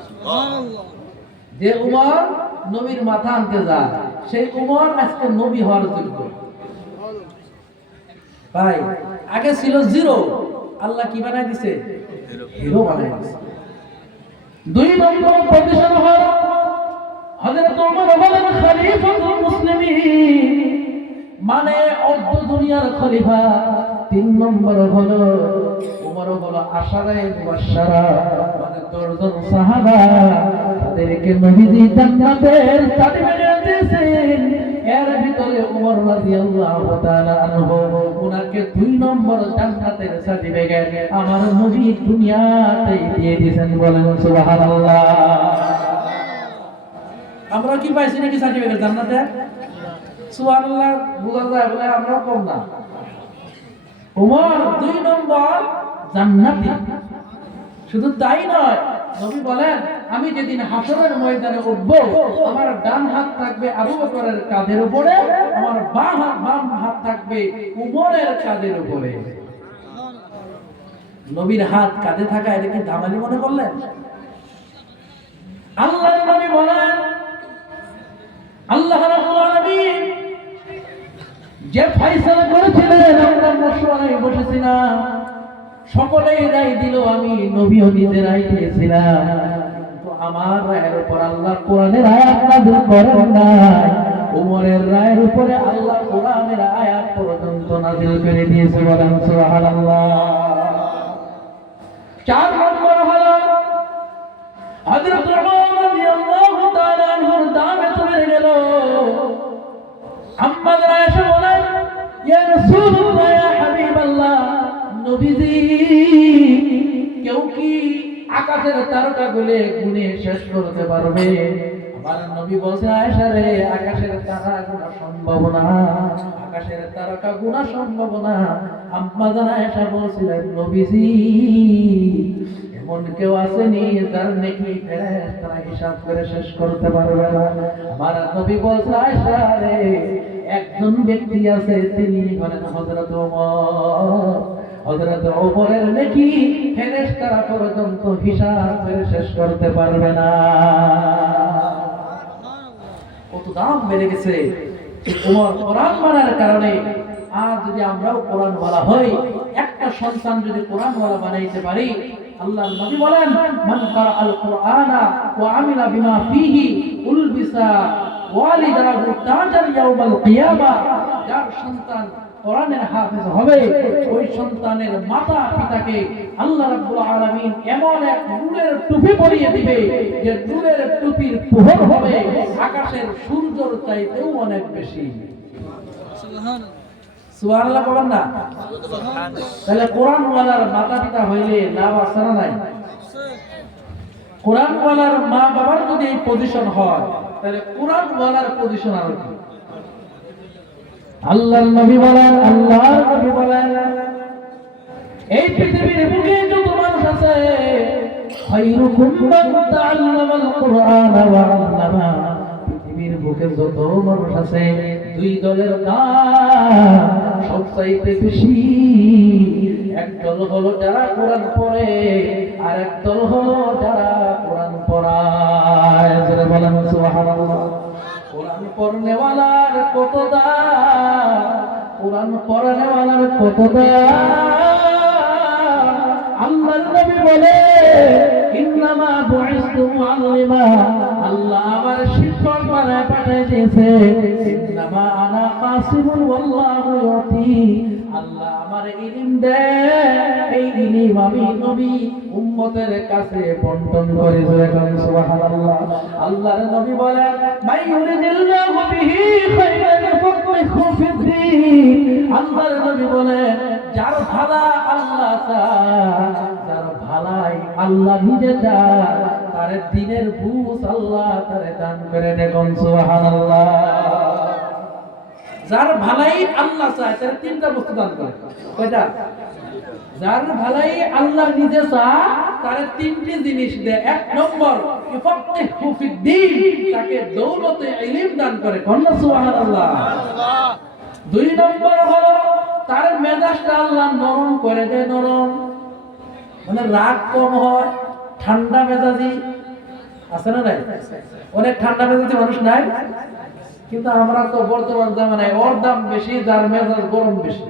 সুবহানাল্লাহ। যে উমর নবীর মাথা আনতে যায়, সেই উমর আজকে নবী হওয়ার যোগ্য। ভাই আগে ছিল জিরো, আল্লাহ কি বানাই দিছে? হিরো বানাই দিছে। দুই নম্বর পজিশন হলো হযরত ওমর হলেন খলিফাতুল মুসলিমিন, মানে অর্ধ দুনিয়ার খলিফা। তিন নম্বর হলো ওমর হলো আশারায়ে মুবাশশারা, মানে 10 জন সাহাবা, তাদেরকে নবীজি জান্নাতের সার্টিফিকেট দিয়েছেন। এর ভিতরে ওমর রাদিয়াল্লাহু তাআলা আনহু ওনাকে 2 নম্বর জান্নাতের সার্টিফিকেট আমার নবী দুনিয়াতে দিয়ে দিয়েছেন। বলেন সুবহানাল্লাহ। আমরা কি পাইছি নাকি সার্টিফিকেট জান্নাতে? সুবহানাল্লাহ। বুঝা যায় বলে আমরা কম না। ওমর 2 নম্বর জান্নাতি। শুধু তাই নয়, নবী বলেন আমি যেদিন হাসরের ময়দানে উঠবো আমার ডান হাত থাকবে আবু বকরের কাঁধের উপরে, আমার বাম হাত থাকবে উমরের কাঁধের উপরে। নবীর হাত কাঁধে থাকা এটা কি দামালি মনে করলেন? আল্লাহর নবী বলেন আল্লাহ রাব্বুল আলামিন যে ফয়সালা করেছিলেন আমরা মশওয়ারায় বসেছিলাম, সকলেই রায় দিল, আমি নবীও নিজে রায় দিয়েছিলাম, কিন্তু আমার রায়ের উপর আল্লাহ কোরআনের আয়াত নাযিল করেন নাই। উমরের রায়ের উপরে আল্লাহ কোরআনের আয়াত পর্যন্ত নাযিল করে দিয়েছে। বলেন সুবহানাল্লাহ। 4 নম্বর হলো হযরত উমর রাদিয়াল্লাহু তাআলা আনহুর দামে চলে গেল। আম্মা আয়েশা বলেন ইয়া রাসূলুল্লাহ ইয়া হাবিবাল্লাহ, নবীজি কেউ কি আকাশের তারকাগুলো গুনে শেষ করতে পারবে? আমার নবী বলছে আয়েশা রে, আকাশের তারা গোনা সম্ভব না, আকাশের তারকা গোনা সম্ভব না। আম্মা আয়েশা বলছিলেন নবীজি এমন কেউ আসেনি যার নেকি ফেরেশতারা হিসাব করে শেষ করতে পারবে না। আমার নবী বলছে আয়েশা রে, একজন ব্যক্তি আছে তিনি হলেন হযরত ওমর। হযরত ওমরের নেকি ফেরেশতারা পর্যন্ত হিসাব করে শেষ করতে পারবে না। কত দাম বেড়ে গেছে ওমর কোরআন মানার কারণে। আর যদি আমরাও কোরআন ওয়ালা হই, একটা সন্তান যদি কোরআন ওয়ালা বানাইতে পারি, আল্লাহর নবী বলেন মান ক্বারা আল কুরআনা ওয়া আমিলা বিমা ফীহি উলবিসা ওয়ালিদাহু তাজান ইয়াউমাল কিয়ামা। যার সন্তান কোরআনের হাফেজ হবে, ওই সন্তানের মাতা পিতাকে আল্লাহ রাব্বুল আলামিন এমন এক নূরের টুপি পরিয়ে দিবে যে নূরের টুপির প্রহর হবে আকাশের সূর্যের চাইতেও অনেক বেশি। সুবহানাল্লাহ, সুবহানাল্লাহ বলেন না? তাহলে কোরআন ওয়ালার মাতা পিতা হইলে লাভ আছে না নাই? কোরআন ওয়ালার মা বাবার যদি এই পজিশন হয়, তাহলে কোরআন ওয়ালার পজিশন আর কি? আল্লাহর নবী বলেন এই পৃথিবীর বুকে যত মানুষ আছে, খায়রুকুম মান তাআল্লামাল কুরআন ওয়া আল্লামা। পৃথিবীর বুকে যত মানুষ আছে, দুই দলের দাম সবচাইতে বেশি। একদল হলো যারা কোরআন পড়ে, আর একদল হলো যারা কোরআন পড়ায়। যারা বলেন সুবহানাল্লাহ। কোরআন পড়নে ওয়ালার কত দাম, কোরআন পড়নে ওয়ালার কত দাম। আল্লাহর নবী বলে ইন্নামা বুইসতু মুআল্লিমা, আল্লাহ আমার শিক্ষক বানায় পাঠিয়ে দিয়েছে। ইন্নামা আনা কাসিমুন ওয়াল্লাহু ইউতি, আল্লাহ আমার ইলম দেয়, এই ইলম আমি নবী উম্মতের কাছে বন্টন করে। সুবহানাল্লাহ। আল্লাহর নবী বলেন মাই ইউরিদিল্লাহু বিহি খায়রান ফাকহু ফিদ্দীন। আল্লাহর নবী বলেন যার ভালা আল্লাহ চায়, যার ভালাই আল্লাহ নিজে চায়, তার দ্বীনের বুঝ আল্লাহ তারে দান করে দেন। সুবহানাল্লাহ। যার ভালাই আল্লাহ চায় তার তিনটা বস্তু দান করে। কয়টা? যার ভালাই আল্লাহ নিজে চায় তার তিনটি জিনিস দেয়। 1 নম্বর ইফাক্কিহু ফিদ্দীন, তাকে দৌলতে ইলম দান করে। সুবহানাল্লাহ। 2 নম্বর হলো তার মেজাজটা আল্লাহ নরম করে দেয়। নরম মানে রাগ কম হয়, ঠান্ডা মেজাজি আছে না নাই? অনেক ঠান্ডা মেজাজি মানুষ নাই, কিন্তু আমরা তো বর্তমান জামানায় ওর দাম বেশি, যার মেজাজ গরম বেশি।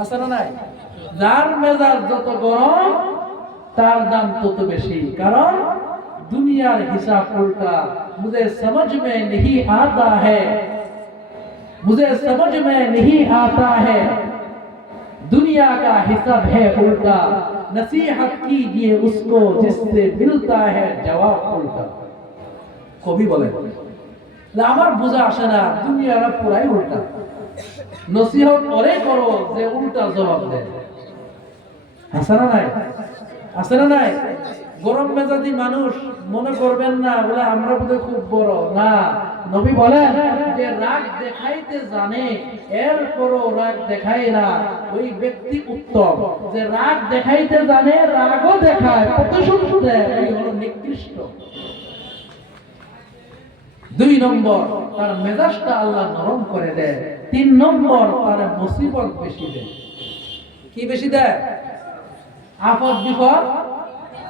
আছে না নাই? যার মেজাজ যত গরম তার দাম তত বেশি, কারণ দুনিয়ার হিসাব উল্টা। মুঝে समझ में नहीं आता है, मुझे समझ में नहीं आता है, दुनिया का हिसाब है उल्टा, नसीहत कीजिए उसको जिससे मिलता है जवाब उल्टा। কবি বলেন আমার বোঝা আসে না, দুনিয়াটা পুরাই উল্টা, নসিহত ওরে করো যে উল্টা জবাব দেয়। আছে না নাই? আছে না নাই? গরম মেজাজি মানুষ মনে করবেন না বলে আমরা বোধহয় খুব বড় না, নবী বলেন যে রাগ দেখাইতে জানে এরপরও রাগ দেখায় না, ওই ব্যক্তি উত্তম। যে রাগ দেখাইতে জানে, রাগও দেখায়, প্রতিশোধ দেয়, ওই হলো নিকৃষ্ট। 2 নম্বর, তার মেজাজটা আল্লাহ নরম করে দেয়। 3 নম্বর, তার মুসিবত বেশি দেয়। কি বেশি দেয়? আপদ বিপদ।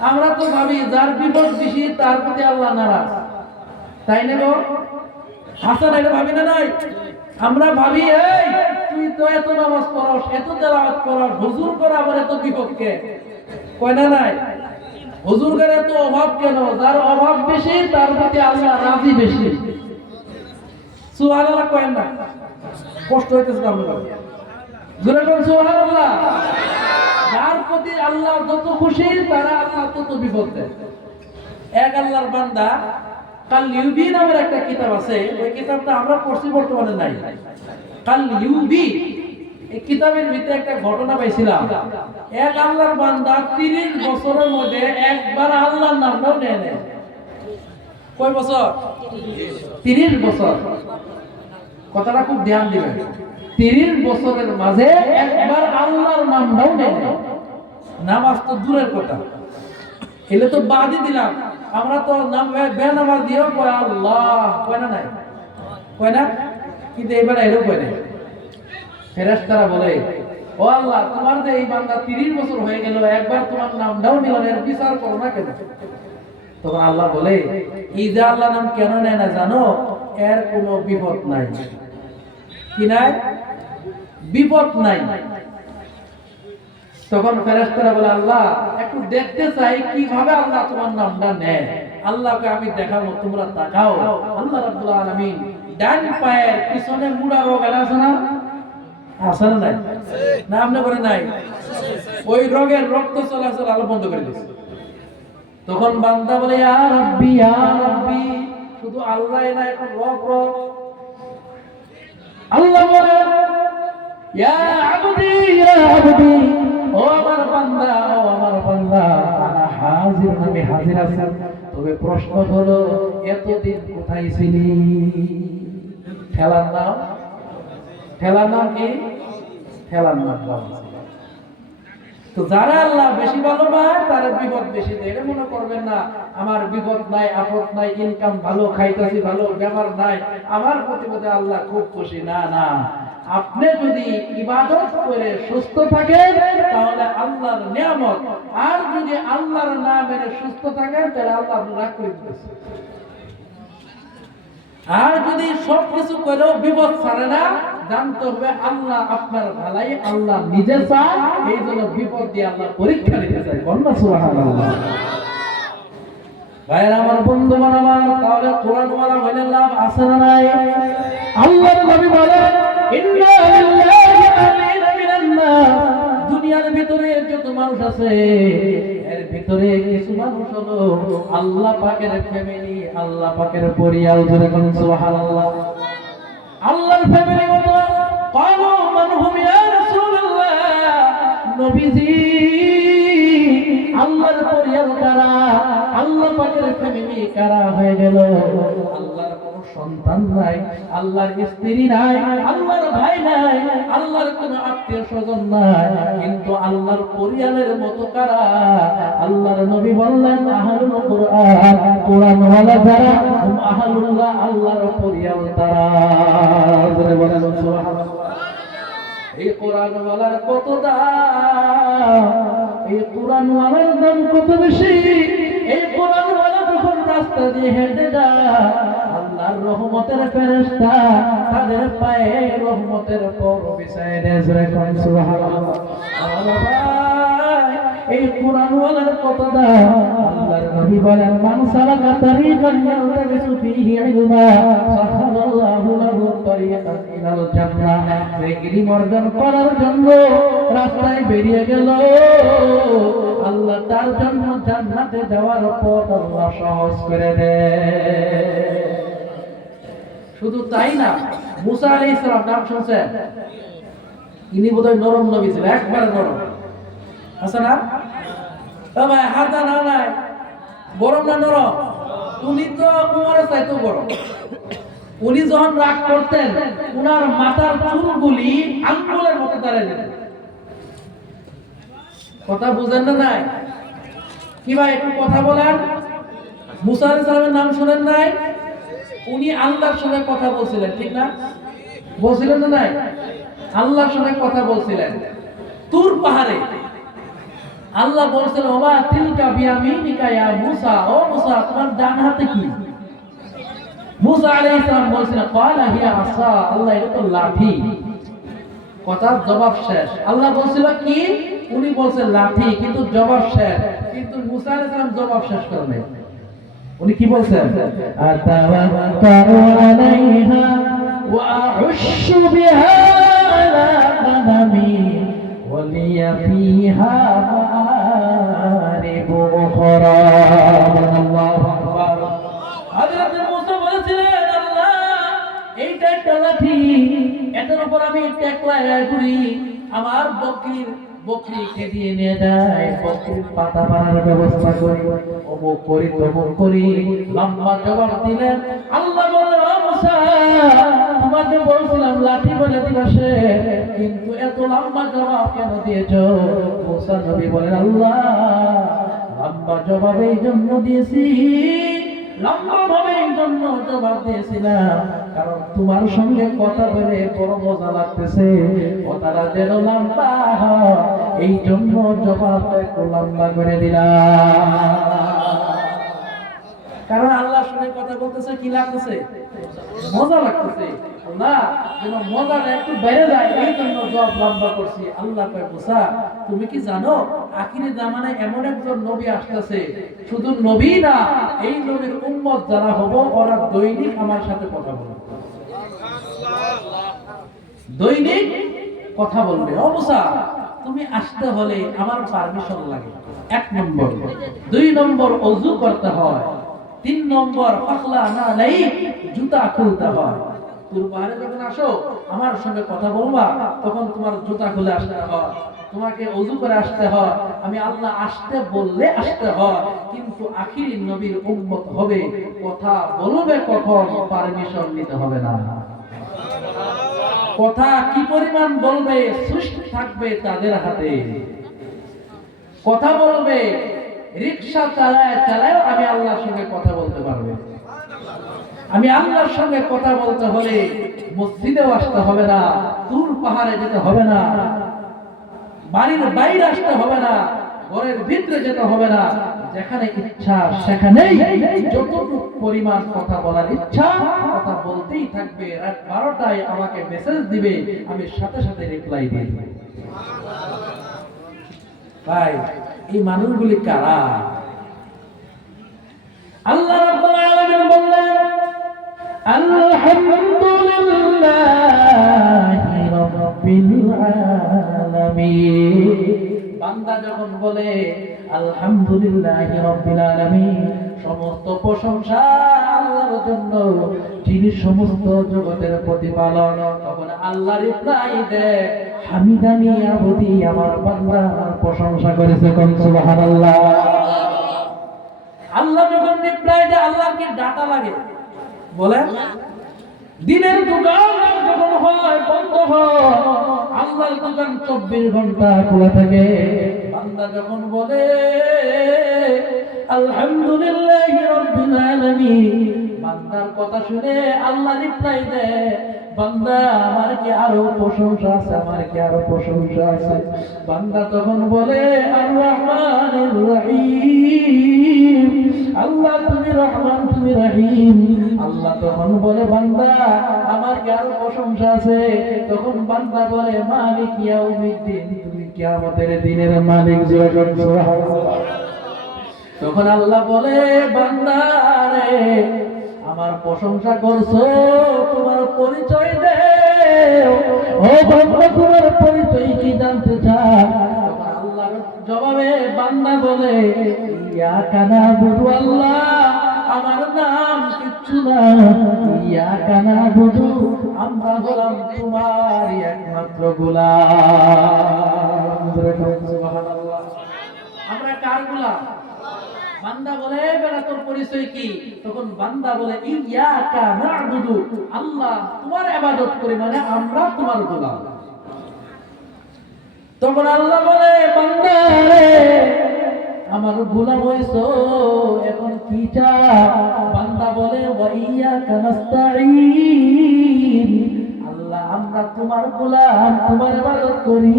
আমরা তো ভাবি যার বিপদ বেশি তার প্রতি আল্লাহ নারাজ, তাই না গো? হাসান, এটা ভাবি না? নাই, আমরা ভাবি এই তুই তো এত নামাজ পড়স, এত তেলাওয়াত করস, হুজুর করে আবার এত বিপদকে কয় না? নাই, হুজুর করে এত অভাব কেন? যার অভাব বেশি তার প্রতি আল্লাহ রাজি বেশি। সুবহানাল্লাহ কয়েন না? কষ্ট হইতেছে আপনাদের? জোরে বলুন সুবহানাল্লাহ। যার প্রতি আল্লাহ যত খুশি তারা আল্লাহ তত বিপদ দেয়। এক আল্লাহর বান্দা কাল ইউবি নামের একটা কিতাব আছে, ওই কিতাবটা আমরা পড়ছি, বর্তমানে নাই। কাল ইউবি, এই কিতাবের ভিতরে একটা ঘটনা পাইছিলাম। এক আল্লাহর বান্দা 30 বছরের মধ্যে একবার আল্লাহর নামটাও নেয় নেয়। কয় বছর? 30 বছর। কথাটা খুব ধ্যান দিবেন। 30 বছরের মাঝে একবার আল্লাহর নামটাও নেয় নেয়। নামাজ তো দূরের কথা, এলে তো বাদই দিলাম। আমরা তো নাম বেনামাজ দিয়েও কয় আল্লাহ, কয় না? নাই, কয় না? কিন্তু এবার এরও কয় না। ফেরেশতারা বলে, ও আল্লাহ, তোমার যে এই বান্দা 30 বছর হয়ে গেল, একবার তোমার নামটাও নিল না, এর বিচার করো না কেন? তখন আল্লাহ বলে, এই যে আল্লাহ নাম কেন নেয় না জানো? এর কোনো বিপদ নাই। কি নাই? বিপদ নাই। তখন ফেরেশতারা বলে, আল্লাহ একটু দেখতে চাই কিভাবে আল্লাহ তোমার নামটা নেয়। আল্লাহকে আমি দেখাবো, তোমরা তাকাও। আল্লাহ রাব্বুল আলামিন ডান পায়ের পিছনে মুড়া রোগ আছে না? আছে না? নাই না? আপনি করে নাই? ওই রোগের রক্ত চলাচল আলো বন্ধ করে দিয়েছে। তখন বান্দা বলে, ইয়া রাব্বি, ইয়া রাব্বি। শুধু আল্লাহ না, এখন রোগ। আল্লাহ বলে, ইয়া আবদি, ইয়া আবদি, ও আমার বান্দা, ও আমার বান্দা, আনা হাজির, আমি হাজির আছি। তবে প্রশ্ন হলো, এতদিন কোথায় ছিলি? ঠেলার নাম, ঠেলার নাম কি? ঠেলার নাম। তো যারা আল্লাহ বেশি ভালোবাসে তার বিপদ বেশি দেয়। এটা মনে করবেন না আমার বিপদ নাই, আপদ নাই, ইনকাম ভালো, খাইতেছি ভালো, বেমার নাই, আমার প্রতি আল্লাহ খুব খুশি। না না, আপনি যদি ইবাদত করে সুস্থ থাকেন তাহলে আল্লাহর নিয়ামত, আর যদি আল্লাহর না মেনে সুস্থ থাকেন তাহলে আল্লাহ রাগ করে দিতেছে। আর যদি সবকিছু করেও বিপদ ছাড়ে না, জানতে হবে আল্লাহ আপনার ভালাই আল্লাহ নিজে চায়, এই জন্য বিপদ দিয়ে আল্লাহ পরীক্ষা নিতে চায়। বন্যা সুবহানাল্লাহ। ভাইরা আমার, বন্ধু আমার, তাহলে কোরআন ওয়ালা হইলে লাভ আছে না নাই? আল্লাহর নবী বলেন, ইন্না লিল্লাহি আমিনা মিনান নাস। দুনিয়ার ভিতরে যত মানুষ আছে এর ভিতরে কিছু মানুষ হলো আল্লাহ পাকের ফ্যামিলি, আল্লাহ পাকের পরিবার। জোরে বলুন সুবহানাল্লাহ। আল্লাহর ফ্যামিলি মতো ক্বালু মান হুম ইয়া রাসূলুল্লাহ। নবীজি, আল্লাহর পরিবার কারা? আল্লাহ পাকের ফ্যামিলি কারা হয়ে গেল? আল্লাহর কোনো সন্তান নাই, আল্লাহর স্ত্রী নাই, আল্লাহর ভাই নাই, আল্লাহর কোনো আত্মীয় স্বজন নাই, কিন্তু আল্লাহর পরিবারের মতো কারা? আল্লাহর নবী বললেন, আহলুল কুরআন, কোরআন ওয়ালা যারা, হুম আহলুল্লাহ, আল্লাহর পরিবার তারা। জোরে বলেন সুবহানাল্লাহ। এই কোরআন ওয়ালার কত দাম, এই কোরআন ওয়ালার দাম কত বেশি। এই কোরআন ওয়ালা যখন রাস্তা দিয়ে হেঁটে যায়, আল্লাহর রহমতের ফেরেশতা তাদের পায়ে রহমতের পর বিছায় দেয়। সুবহানাল্লাহ। এই কোরআন ওয়ালার কত দাম। আল্লাহর নবী বলেন, মান সালাকা তারিকান ইয়ালতামিসু ফীহি ইলমা সাহালাল্লাহু লাহু তারিকান ইলাল জান্নাহ। যে ইলম অর্জন করার জন্য রাস্তায় বেরিয়ে গেল, আল্লাহ তার জন্য জান্নাতে যাওয়ার পথ আল্লাহ সহজ করে দেয়। শুধু তাই না, মুসা আলাইহিস সালাম নাম শুনছেন? ইনি বোধহয় নরম নবী ছিল, একবারে নরম। আছে না? তবে হাতা না নাই, গরম না নরম? উনি তো উমরের চাইতেও গরম। উনি যখন রাগ করতেন উনার মাথার চুলগুলি আঙ্গুলের মতো দাঁড়িয়ে যেত। কথা বুঝেন না নাই? কি ভাই একটু কথা বলেন। মুসা আলাইহিস সালামের নাম শুনেন নাই? উনি আল্লাহর সঙ্গে কথা বলছিলেন, ঠিক না? বলছিলেন না নাই? আল্লাহর সঙ্গে কথা বলছিলেন তুর পাহাড়ে। আল্লাহ বলছেন ওমা তিলকা বিয়ামিনিকা ইয়া মুসা, ও মুসা তোমার ডান হাতে কি? মুসা আলাইহিস সালাম বলছেন ক্বালা হিয়া আসা, আল্লাহ এটা তো লাঠি। কথার জবাব শেষ। আল্লাহ বলছিল কি? উনি বলছেন লাঠি, কিন্তু জবাব শেষ। কিন্তু মুসা আলাইহিস সালাম জবাব শেষ করেন নাই। উনি কি বলছেন? আতাওয়াক্কালু আলাইহা ওয়া আউশু বিহা আলা গানামি ওয়া লিয়া ফিহা মাআরিবু উখরা। আল্লাহু আকবার। হযরত মুসা বলেছিলেন আল্লাহ এইটা একটা লাঠি, এটার উপর আমি টেকলা করি, আমার বকরিকে দিয়ে নিয়ে যায়, বকরির পাতা পাড়ার ব্যবস্থা করি, অমুক করি তমুক করি। লম্বা জবাব দিলেন। আল্লাহ বললেন ও মুসা তোমাকে বলছিলাম লাঠি বলে দিবসে, কিন্তু এত লম্বা জবাব কেন দিয়েছো? মুসা নবী বলেন আল্লাহ লম্বা জবাব এই জন্য দিয়েছি, লম্বা ভাবে এই জন্য জবাব দিয়েছিলাম কারণ তোমার সঙ্গে কথা বলে বড় মজা লাগতেছে, কথাটা যেন লম্বা হয় এই জন্য জবাবটা একটু লম্বা করে দিলাম। কারণ আল্লাহর সঙ্গে কথা বলতেছে কি লাগতেছে? মজা লাগতেছে। আল্লাহ যেন মজাটা একটু বেড়ে যায় এই জন্য জবাব লম্বা করছি। আল্লাহ কয় মুসা তুমি কি জানো আখিরি জামানায় এমন একজন নবী আসতেছে, শুধু নবী না এই নবীর উম্মত যারা হবো ওরা দৈনিক আমার সাথে কথা বলবে, দৈনিক কথা বলবে। ও মুসা তুমি আসতে হলে আমার পারমিশন লাগে, 1 নম্বর। 2 নম্বর ওযু করতে হয়, 3 নম্বর পাখলা না নাই জুতা খুলতে হয়। তোর পাহাড়ে যখন আসো আমার সঙ্গে কথা বলবা তখন তোমার জুতা খুলে আসতে হয়, তোমাকে ওযু করে আসতে হয়, আমি আল্লাহ আসতে বললে আসতে হয়। কিন্তু আখিরি নবীর উম্মত হবে, কথা বলবে কখন পারমিশন নিতে হবে না। কথা কি পরিমাণ বলবে সুস্থ থাকবে তাদের হাতে। কথা বলবে রিকশা চালায় চালায় আমি আল্লাহর সঙ্গে কথা বলতে পারবে। আমি আল্লাহর সঙ্গে কথা বলতে হলে মসজিদেও আসতে হবে না, তুর পাহাড়ে যেতে হবে না, বাড়ির বাইরে আসতে হবে না, ঘরের ভিতরে যেতে হবে না, যেখানে ইচ্ছা সেখানেই যতটুকু পরিমাণ কথা বলার ইচ্ছা কথা বলতেই থাকবে। রাত 12টায় আমাকে মেসেজ দিবে, আমি সাথে সাথে রিপ্লাই দিয়ে দেব। ভাই এই মানুষগুলি কারা? আল্লাহ রাব্বুল আলামিন বললেন আলহামদুলিল্লাহি রাব্বিল আলামিন। বান্দা যখন বলে আলহামদুলিল্লাহি রাব্বিল আলামিন, সমস্ত প্রশংসা আল্লাহর জন্য যিনি সমস্ত জগতের প্রতিপালক, তখন আল্লাহ রিপ্লাই দেয় হামিদানি আবদি, আমার বান্দা আমার প্রশংসা করেছে, কোন সুবহানাল্লাহ। আল্লাহ যখন রিপ্লাই দেয় আল্লাহর কি ডাটা লাগে বলেন? দিনের দোকান যখন হয় বন্ধ হয়, আল্লাহর দোকান 24 ঘন্টা খোলা থাকে। বান্দা যখন বলে আলহামদুলিল্লাহি রাব্বিল আলামিন, বান্দার কথা শুনে আল্লাহ রিপ্লাই দেয় বান্দা আমার কি আরো প্রশংসা আছে, আমার কি আরো প্রশংসা আছে। বান্দা তখন বলে আর রহমানির রহিম, আল্লাহ তুমি রহমান তুমি রহিম। আল্লাহ তখন বলে বান্দা আমার কি আরো প্রশংসা আছে। তখন বান্দা বলে মালিক ইয়াউমিদ্দিন, তুমি কিয়ামতের দিনের মালিক। সুবহানাল্লাহ। তখন আল্লাহ বলে বান্দা রে আমার প্রশংসা করছো, তোমার পরিচয় দে। ও বান্দা তোমার পরিচয় কি জানতে চাও? আল্লাহর জবাবে বান্দা বলে ইয়াকা নাবুদু, আল্লাহ আমার নাম কিচ্ছু না, ইয়াকা নাবুদু আমরা হলাম তোমার একমাত্র গোলাম। সুবহানাল্লাহ। আমরা কার গোলাম? বান্দা বলে বেটা তোর পরিচয় কি? তখন বান্দা বলে ইয়াকা না'বুদু, আল্লাহ তোমার ইবাদত করি, মানে আমরা তোমার গোলাম। তখন আল্লাহ বলে বান্দা রে আমার গোলাম হইছো, এখন কি চাও? বান্দা বলে ওয়া ইয়াকা নাস্তাঈন, আল্লাহ আমরা তোমার গোলাম, তোমার ইবাদত করি,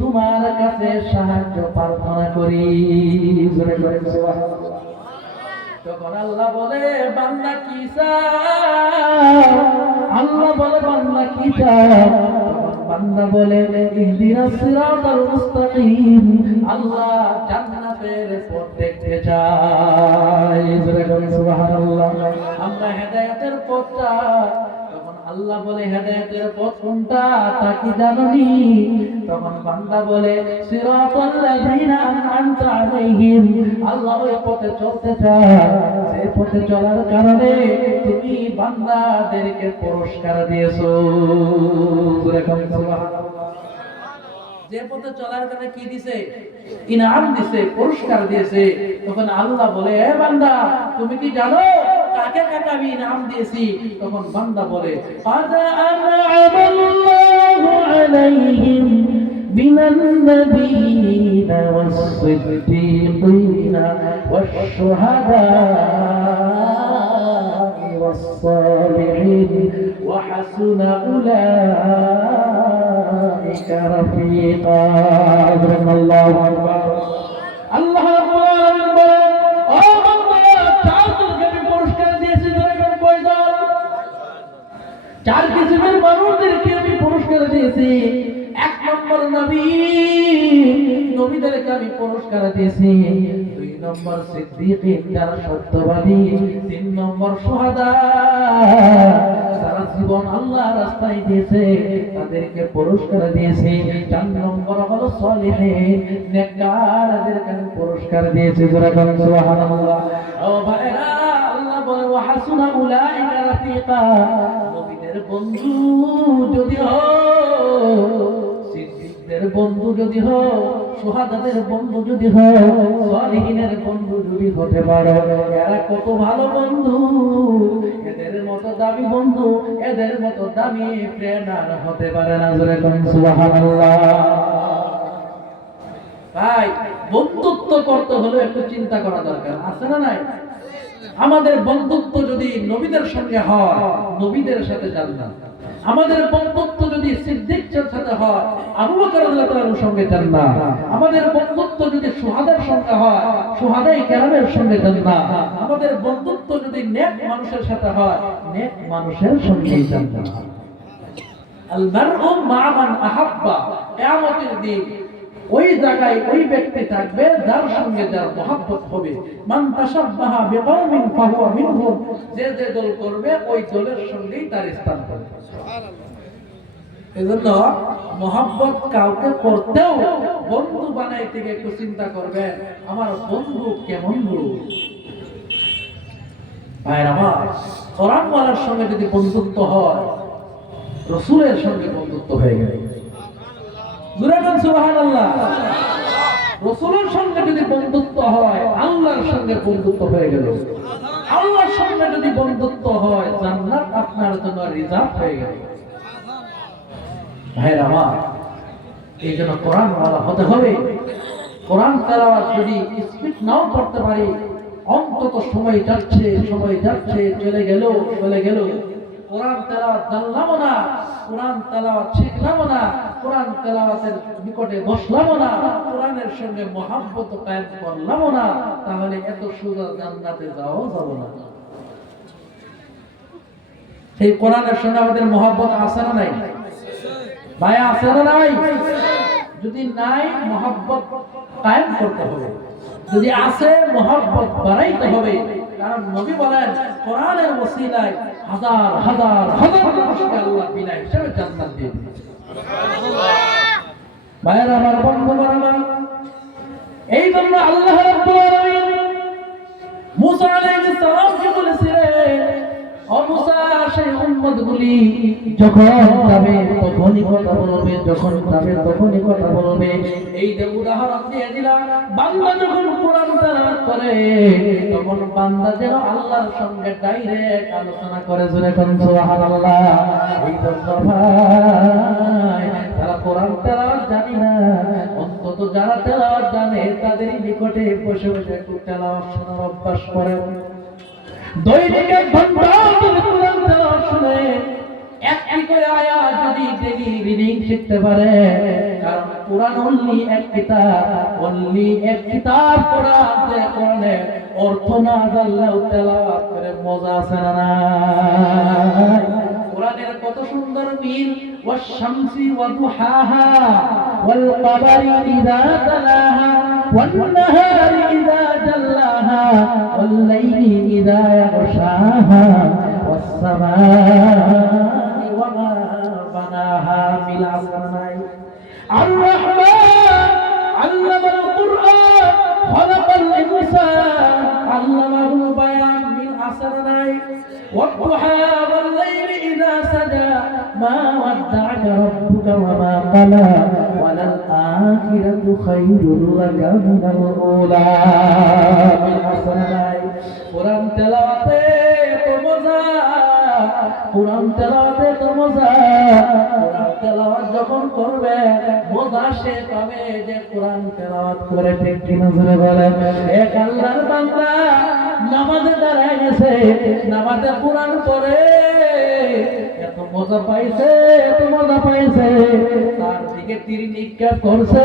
তোমার কাছে সাহায্য প্রার্থনা করি। জোরে জোরে সুবহানাল্লাহ। তখন আল্লাহ বলে বান্দা কি চাও? আল্লাহ বলে বান্দা কি চাও? বান্দা বলে ইহদিনাস সিরাতাল মুস্তাকিম, আল্লাহ জান্নাতের পথ দেখতে চাই। জোরে জোরে সুবহানাল্লাহ। আমরা হেদায়েতের পথ চাই। তখন আল্লাহ বলে হেদায়েতের পথ কোনটা তা কি জানোনি? তখন বান্দা বলে সিরাতাল লাযিনা আন'আমতা আলাইহিম, আল্লাহ ওই পথে চলতে চায় যে পথে চলার কারণে তুমি বান্দাদেরকে পুরস্কার দিয়েছো। এরকম সুবহানাল্লাহ। যে পথে চলার কারণে কি দিছে? ইনাম দিছে, পুরস্কার দিয়েছে। তখন আল্লাহ বলে এ বান্দা তুমি কি জানো কাকে কাকে আমি ইনাম দিয়েছি? তখন বান্দা বলে আযা আন'আমাল্লাহু আলাইহিম মিনান নাবিয়িনা ওয়াস-সিদ্দীকিনা ওয়াশ-শুহাদা'i ওয়াস-সালিহিন ওয়া হাসুনা উলাইকা রাফীকা। আল্লাহু আকবার। আল্লাহ রাব্বুল আলামিন বলেন ও বান্দা চার দলকে আমি পুরস্কার দিয়েছি। ধরে কই দল? চার কিসিমের মানুষদেরকে আমি পুরস্কার দিয়েছি। এক নম্বর নবী, নবীদেরকে আমি পুরস্কার দিয়েছি। দুই নম্বর সিদ্দীকিন যারা সত্যবাদী। তিন নম্বর শুহাদা যারা জীবন আল্লাহর রাস্তায় দিয়েছে তাদেরকে পুরস্কার দিয়েছি। চার নম্বর হলো সালিহিন নেককারদেরকে আমি পুরস্কার দিয়েছি। যারা বলেন সুবহানাল্লাহ। ও ভাইরা আল্লাহ বলে ওয়া হাসুনা উলাইকা রাফীকা, নবীদের বন্ধু যদি হও, সিদ্দিকদের বন্ধু যদি হও, শুহাদাদের বন্ধু যদি হও, সালিহিনের বন্ধু যদি হতে পারো, এরা কত ভালো বন্ধু। এদের মতো দামি বন্ধু, এদের মতো দামি ফ্রেন্ড আর হতে পারে না। জোরে বলেন সুবহানাল্লাহ। ভাই বন্ধুত্ব করতে হলে একটু চিন্তা করা দরকার, আছে না নাই? আমাদের বন্ধুত্ব যদি নবীদের সঙ্গে হয়, নবীদের সাথে জান্নাত। আমাদের বন্ধুত্ব যদি সিদ্দিকদের সাথে হয়, আবু বকর রাদিয়াল্লাহু তাআলার সঙ্গে জান্নাত। আমাদের বন্ধুত্ব যদি শুহাদার সঙ্গে হয়, শুহাদায়ে কেরামের সঙ্গে জান্নাত। আমাদের বন্ধুত্ব যদি নেক মানুষের সাথে হয়, নেক মানুষের সঙ্গে জান্নাত। আল মারউ মা মান আহাব্বা, কিয়ামতের দিন ওই জায়গায় ওই ব্যক্তি থাকবে যার সঙ্গে যার মহব্বত হবে। মান তাশাব্বাহা বিকওমিন ফাহুয়া মিনহুম, যে যে দল করবে ওই দলের সঙ্গেই তার স্থান হবে। সুবহানাল্লাহ। এজন্য মহব্বত কাউকে করতেও বন্ধু বানাইতে গিয়ে একটু চিন্তা করবেন আমার বন্ধু কেমন বন্ধু। ভাইরা আমার, কোরআন ওয়ালার সঙ্গে যদি বন্ধুত্ব হয়, রাসূলের সঙ্গে বন্ধুত্ব হয়ে গেল। সুবহানাল্লাহ। রাসূলের সঙ্গে যদি বন্ধুত্ব হয়, আল্লাহর সঙ্গে বন্ধুত্ব হয়ে গেল। আল্লাহর সঙ্গে যদি বন্ধুত্ব হয়, জান্নাত আপনার জন্য রিজার্ভ হয়ে গেল। ভাইরা আমার, এই জন্য কোরআন ওয়ালা হতে হবে। কোরআন তেলাওয়াত যদি স্পিড নাও করতে পারি, অন্তত সময় যাচ্ছে চলে গেল, কোরআন তেলাওয়াত জানলাম না, কোরআন তেলাওয়াত শিখলাম না, কোরআন তেলাওয়াতের নিকটে বসলাম না, কোরআনের সঙ্গে মহব্বত কায়েম করলাম না, তাহলে এত সোজা জান্নাতে যাওয়া যাবে না। সেই কোরআনের সঙ্গে আমাদের মহব্বত আছে না নাই? ভাই আছে না নাই? যদি নাই, মহব্বত কায়েম করতে হবে। যদি আছে, মহব্বত বাড়াইতে হবে। কারণ নবী বলেন কোরআনের ওসিলায় হাজার হাজার হাজার মানুষকে আল্লাহ বিনা হিসাবে জান্নাত দিয়ে দিবেন। ভাইরা আমার, বন্ধুগণ আমার, এই জন্য আল্লাহ রাব্বুল আলামিন মুসা আলাইহিস সালামকে বলেছিলেন ও ও মুসা সেই উম্মতগুলি যখন যাবে তখনই কথা বলবে, যখন যাবে তখনই কথা বলবে। এই যে উদাহরণ দিয়ে দিলাম, বান্দা যখন কোরআন তেলাওয়াত করে তখন বান্দা যেন আল্লাহর সঙ্গে ডাইরেক্ট আলোচনা করে। জোরে কোন সুবহানাল্লাহ। এই জন্য ভাই তারা কোরআন তেলাওয়াত জানি না, অন্তত যারা তেলাওয়াত জানে তাদেরই নিকটে বসে বসে একটু তেলাওয়াত শোনার অভ্যাস করেন। দৈনিক 1 ঘন্টা যদি কোরআন তেলাওয়াত শুনে, একটি করে আয়াত যদি ডেইলি রিডিং শিখতে পারে, কারণ কোরআন অনলি এক কিতাব, অনলি এক কিতাব কোরআন, যে কোরআনের অর্থ না জানলেও তেলাওয়াত করে মজা আছে না নাই? কোরআনের কত সুন্দর মিল, ওয়াশ শামসি ওয়া দুহাহা ওয়াল কমারি ইযা তালাহা ওয়ান নাহারি ইযা জাল্লাহা ওয়াল লাইলি ইযা ইয়াগশাহা ওয়াস সামাই ওয়া মা বানাহা। মিল আছে নাই? আর রহমান আল্লামাল কুরআন খালাকাল ইনসান আল্লামাহুল বায়ান। মিল আছে নাই? والضحى والليل إذا سجى ما ودعك ربك وما قلى وللآخرة خير لك من الأولى। قرآن তেলাওয়াতে তো মজা, কোরআন তেলাওয়াতে তো মজা। কোরআন তেলাওয়াত যখন করবে মজা সে পাবে যে কোরআন তেলাওয়াত করে। ঠিক কিনা জোরে বলেন। এক আল্লাহর বান্দা নামাজে দাঁড়ায় গেছে, নামাজে কোরআন পড়ে, এত মজা পাইছে, এত মজা পাইছে, তার দিকে তীর নিক্ষেপ করছে,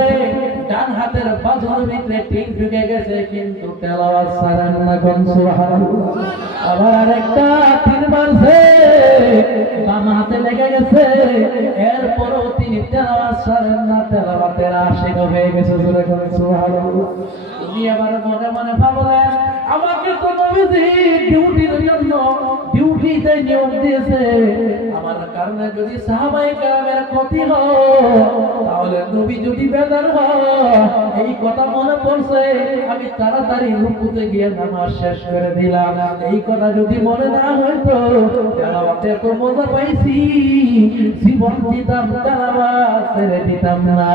ডান হাতের বাজুর ভিতরে তীর ঢুকে গেছে, কিন্তু তেলাওয়াত ছাড়েন না। কোন সুবহানাল্লাহ। আবার আরেকটা তীর মারছে, বাম হাতে লেগে গেছে, এরপরও তিনি তেলাওয়াত ছাড়েন না, তেলাওয়াতের আশিক হয়ে গেছে। জোরে কোন সুবহানাল্লাহ। উনি আবার মনে মনে ভাবলেন, আমাকে তো নবীজি ডিউটির জন্য ডিউটিতে নিয়োগ দিয়েছে, আমার কারণে যদি সাহাবায়ে কেরামের ক্ষতি হয়, তাহলে নবী যদি বেজার হয়, এই কথা মনে পড়ছে, আমি তাড়াতাড়ি রুকুতে গিয়ে নামাজ শেষ করে দিলাম। এই কথা যদি মনে না হইতো, তেলাওয়াতে তো মজা পাইছি, জীবন দিতাম তেলাওয়াত ছেড়ে দিতাম না।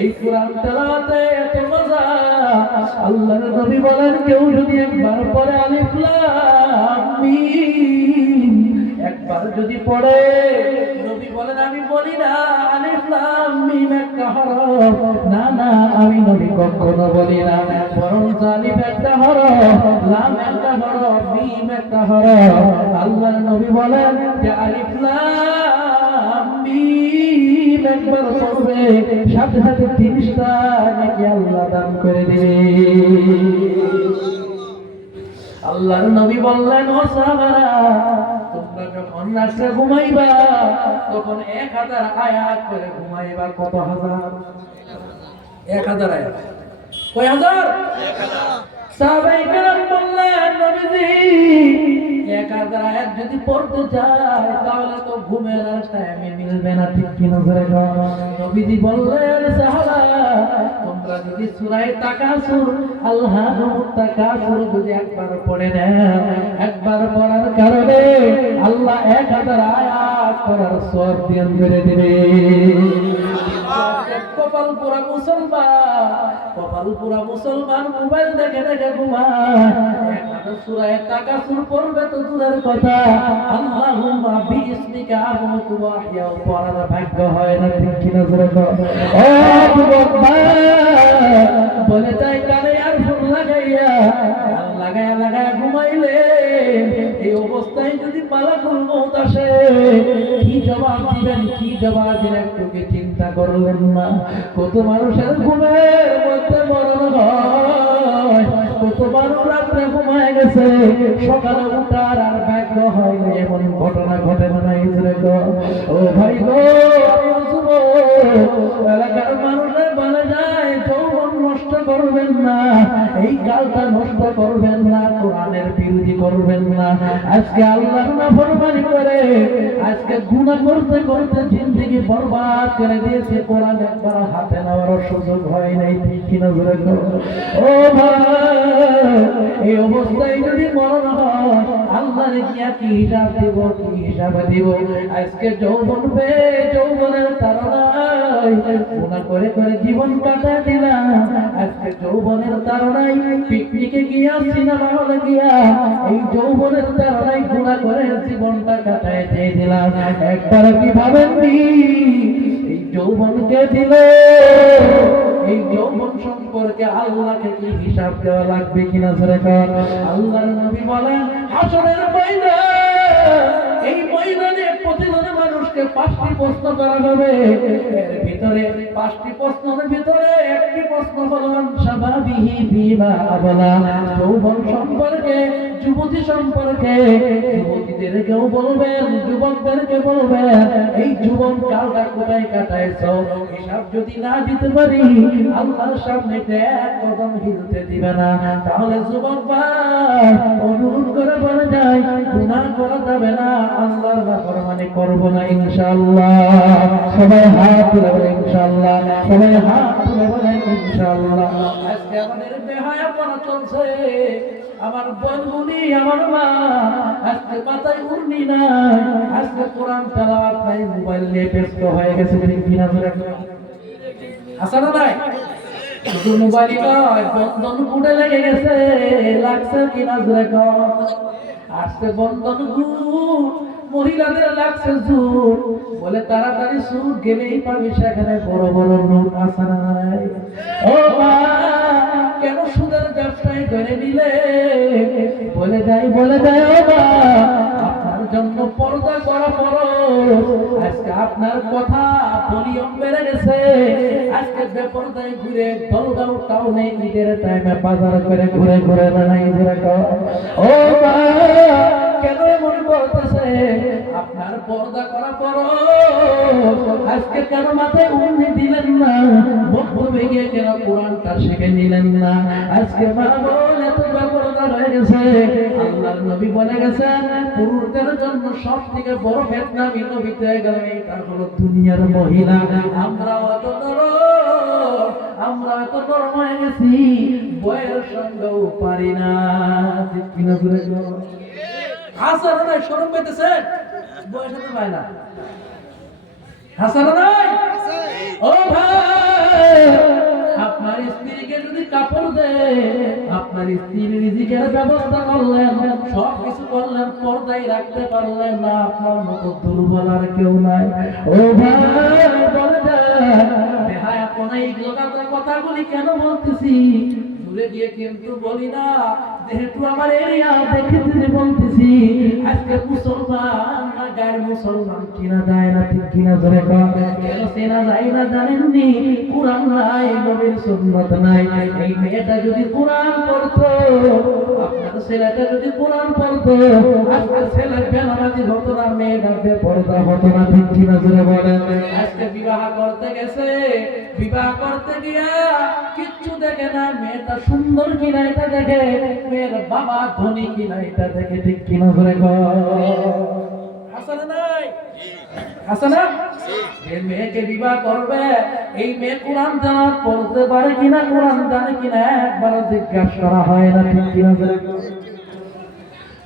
এই কোরআন তেলাওয়াতে এত মজা। আল্লাহর নবী বলেন, কেউ যদি একবার পড়ে আলিফ লাম মিম, একবার যদি পড়ে, নবী বলেন আমি বলি না আলিফ লাম মিম একটা হরফ, না না আমি নবী কখনো বলি না, বরং আলিফ একটা হরফ, লাম একটা হরফ, মিম একটা হরফ। আল্লাহর নবী বলেন যে আলিফ লাম মিম একবার পড়বে, সাথে সাথে 30টা নাকি আল্লাহ দান করে দিবে। আল্লাহর নবী বললেন, ও সাহাবারা, তোমরা যখন রাতে ঘুমাইবা তখন 1000 আয়াত করে ঘুমাইবা। কত হাজার? 1000 আয়াত। কয় হাজার? 1000। সাহাবায়ে কেরাম বললেন, নবীজি 1000 আয়াত যদি পড়তে যায় তাহলে তো ঘুমের আর টাইমে মিলবে না। ঠিক কিনা জোরে বল। নবীজি বললেন, সাহাবা, তোমরা যদি সূরা তাকাসুর, আলহাকুমুত তাকাসুর যদি একবার পড়ে নাও, একবার পড়ার কারণে আল্লাহ 1000 আয়াত পড়ার সওয়াব দান করে দিবে। কপাল পুরা মুসলমান, কপাল পুরা মুসলমান মোবাইল দেখে দেখে ঘুমায়, সূরা তাকাসুর পড়বে তো দূরের কথা, আল্লাহুম্মা বিইসমিকা আমুতু ওয়া আহইয়া পড়ার ভাগ্য হয় না। ঠিক কিনা জোরে বল। ও যুবক বলে তাই কানে আর ফোন লাগাইয়া লাগায়া ঘুমাইলে, এই অবস্থায় যদি মালাকুল মউত আসে, কি জবাব দিবেন, কি জবাব দিবেন একটু কি চিন্তা করলেন না? কত মানুষের ঘুমের মধ্যে মরণ হয়, কত মানুষ রাত্রে ঘুমায় গেছে, সকালে উঠার আর ভাগ্য হয় না, এমন ঘটনা ঘটে না। ও ভাই গো, এলাকার মানুষের বলে যায় যৌবন নষ্ট করবেন না, এই কালটা নষ্ট করবেন না, কোরআনের বিরোধী করবেন না। আজকে আল্লাহর নাফরমানি করে আজকে গুনাহ করতে করতে জিন্দেগি বরবাদ করে দিয়েছে, কোরআন একবার হাতে নেওয়ার সুযোগ হয় নাই, ঠিক কিনা জোরে বলো। ও ভাই, এই অবস্থায় যদি মরণ হয় আল্লাহর কি হিসাব দিব, কি হিসাব দিব? আজকে যৌবন যৌবনের তাড়নায় গুনাহ করে করে জীবন কাটা দিলাম, আজকে যৌবনের তাড়নায় পিকনিকে গিয়া সিনেমা হলে গিয়া এই যৌবনের তাড়নায় গুনাহ করে জীবনটা কাটায় দিয়ে দিলাম। একবার কি ভাবেননি এই যৌবনকে দিল, এই যৌবন সম্পর্কে আল্লাহকে কি হিসাব দেওয়া লাগবে কিনা? আল্লাহর নবী বলেন হাসরের ময়দান, এই ময়দানে প্রতিদিন মানুষকে 5টি প্রশ্ন করা হবে। এর ভিতরে 5টি প্রশ্নের ভিতরে একটি প্রশ্ন হলো শাবাবিহি বিমা আবলা, যৌবন সম্পর্কে, যুবতী সম্পর্কে। যুবতীদেরকেও বলবেন, যুবকদেরকে বলবেন এই যুবন কালটা কোথায় কাটাইছো, হিসাব যদি না দিতে পারি আল্লাহর সামনে এক কদম হিলতে দিবে না। তাহলে যুবক ভাই অনুরোধ করে বলে যায় গুনাহ করা যাবে না, আল্লাহর নাফরমানি করব না ইনশাআল্লাহ। সবাই হাত তুলে বলেন ইনশাআল্লাহ, সবাই হাত তুলে বলেন ইনশাআল্লাহ। আজকে আমাদের বেহায়াপনা চলছে, আমার বন্ধুনি, আমার মা আজকে মাথায় উড়নি নাই, আজকে কোরআন তেলাওয়াত নাই, মোবাইল নিয়ে ব্যস্ত হয়ে গেছে, কিনা ধরে হাসানা নাই। শুধু মোবাইল নয়, বন্ধন কুটে লেগে গেছে, লাগছে কিনা ধরে আজকে বন্ধন গুট, মহিলাদের লাগছে জুট, বলে তাড়াতাড়ি সুট গেলেই পাবি সেখানে বড় বড় নোট। হাসানা নাই। ও মা, কেন সুদের ব্যবসায় করে নিলে? বলে যাই ও মা, আপনার জন্য পর্দা করা ফরজ। আজকে আপনার কথা ভলিউম বেড়ে গেছে, আজকে বেপরদায় ঘুরে দলগাঁও টাউনে ঈদের টাইমে বাজার করে ঘুরে ঘুরে বেড়াই। ও মা, কেন এমন করতেছে? আপনার পর্দা করা ফরজ, আজকে কেন মাথায় উন্নি দিলেন না? বক্তব্যে গিয়ে কেন কোরআনটা শিখে নিলেন না? আজকে মা বোন এত বেপরদা হয়ে গেছে। আল্লাহর নবী বলে গেছেন পুরুষদের জন্য সব থেকে বড় ফিতনা নবীত হয়ে গেল, এটা হলো দুনিয়ার মহিলা। আমরা অত নরম হয়ে গেছি, বয়ের সঙ্গেও পারি না, ঠিক কিনা বলে হাসান নাই শরম পেতেছে, বয়স হতে পায় না। হাসান নাই। ও ভাই, আপনার স্ত্রীকে যদি কাপড় দেয়, আপনার স্ত্রীর রিজিকের ব্যবস্থা করলেন, সব কিছু করলেন, পর্দায় রাখতে পারলেন না, আপনার মতো দুর্বল আর কেউ নাই। ও ভাই, বলে দেন বেহায়াপনা এই জগতের কথাগুলি কেন বলতেছি? দূরে গিয়ে কিন্তু বলি না, যেহেতু আমার এরিয়া দেখে বলতেছি। আজকে মুসলমান না গায়ের মুসলমান কিনা যায় না, ঠিক কিনা ধরে কেন চেনা যায় না জানেননি? কোরআন নাই, নবীর সুন্নাত নাই। এই মেয়েটা যদি কোরআন পড়তো, আপনার ছেলেটা যদি কোরআন পড়তো, আজকে ছেলে বেনামাজি হতো না, মেয়েটা বেপরদা হতো না, ঠিক কিনা ধরে বলেন। আজকে বিবাহ করতে গেছে, বিবাহ করতে গিয়া কিচ্ছু দেখে না, মেয়েটা সুন্দর কিনা এটা দেখে, মেয়ের বাবা ধনী কিনা এটা দেখে, ঠিক কিনা ধরে হাসানা নাই। হাসানা, এই মেয়েকে বিবাহ করবে, এই মেয়ে কোরআন তেলাওয়াত পড়তে পারে কিনা, কোরআন জানে কিনা একবার জিজ্ঞাসা করা হয় না, ঠিক কিনা ধরে।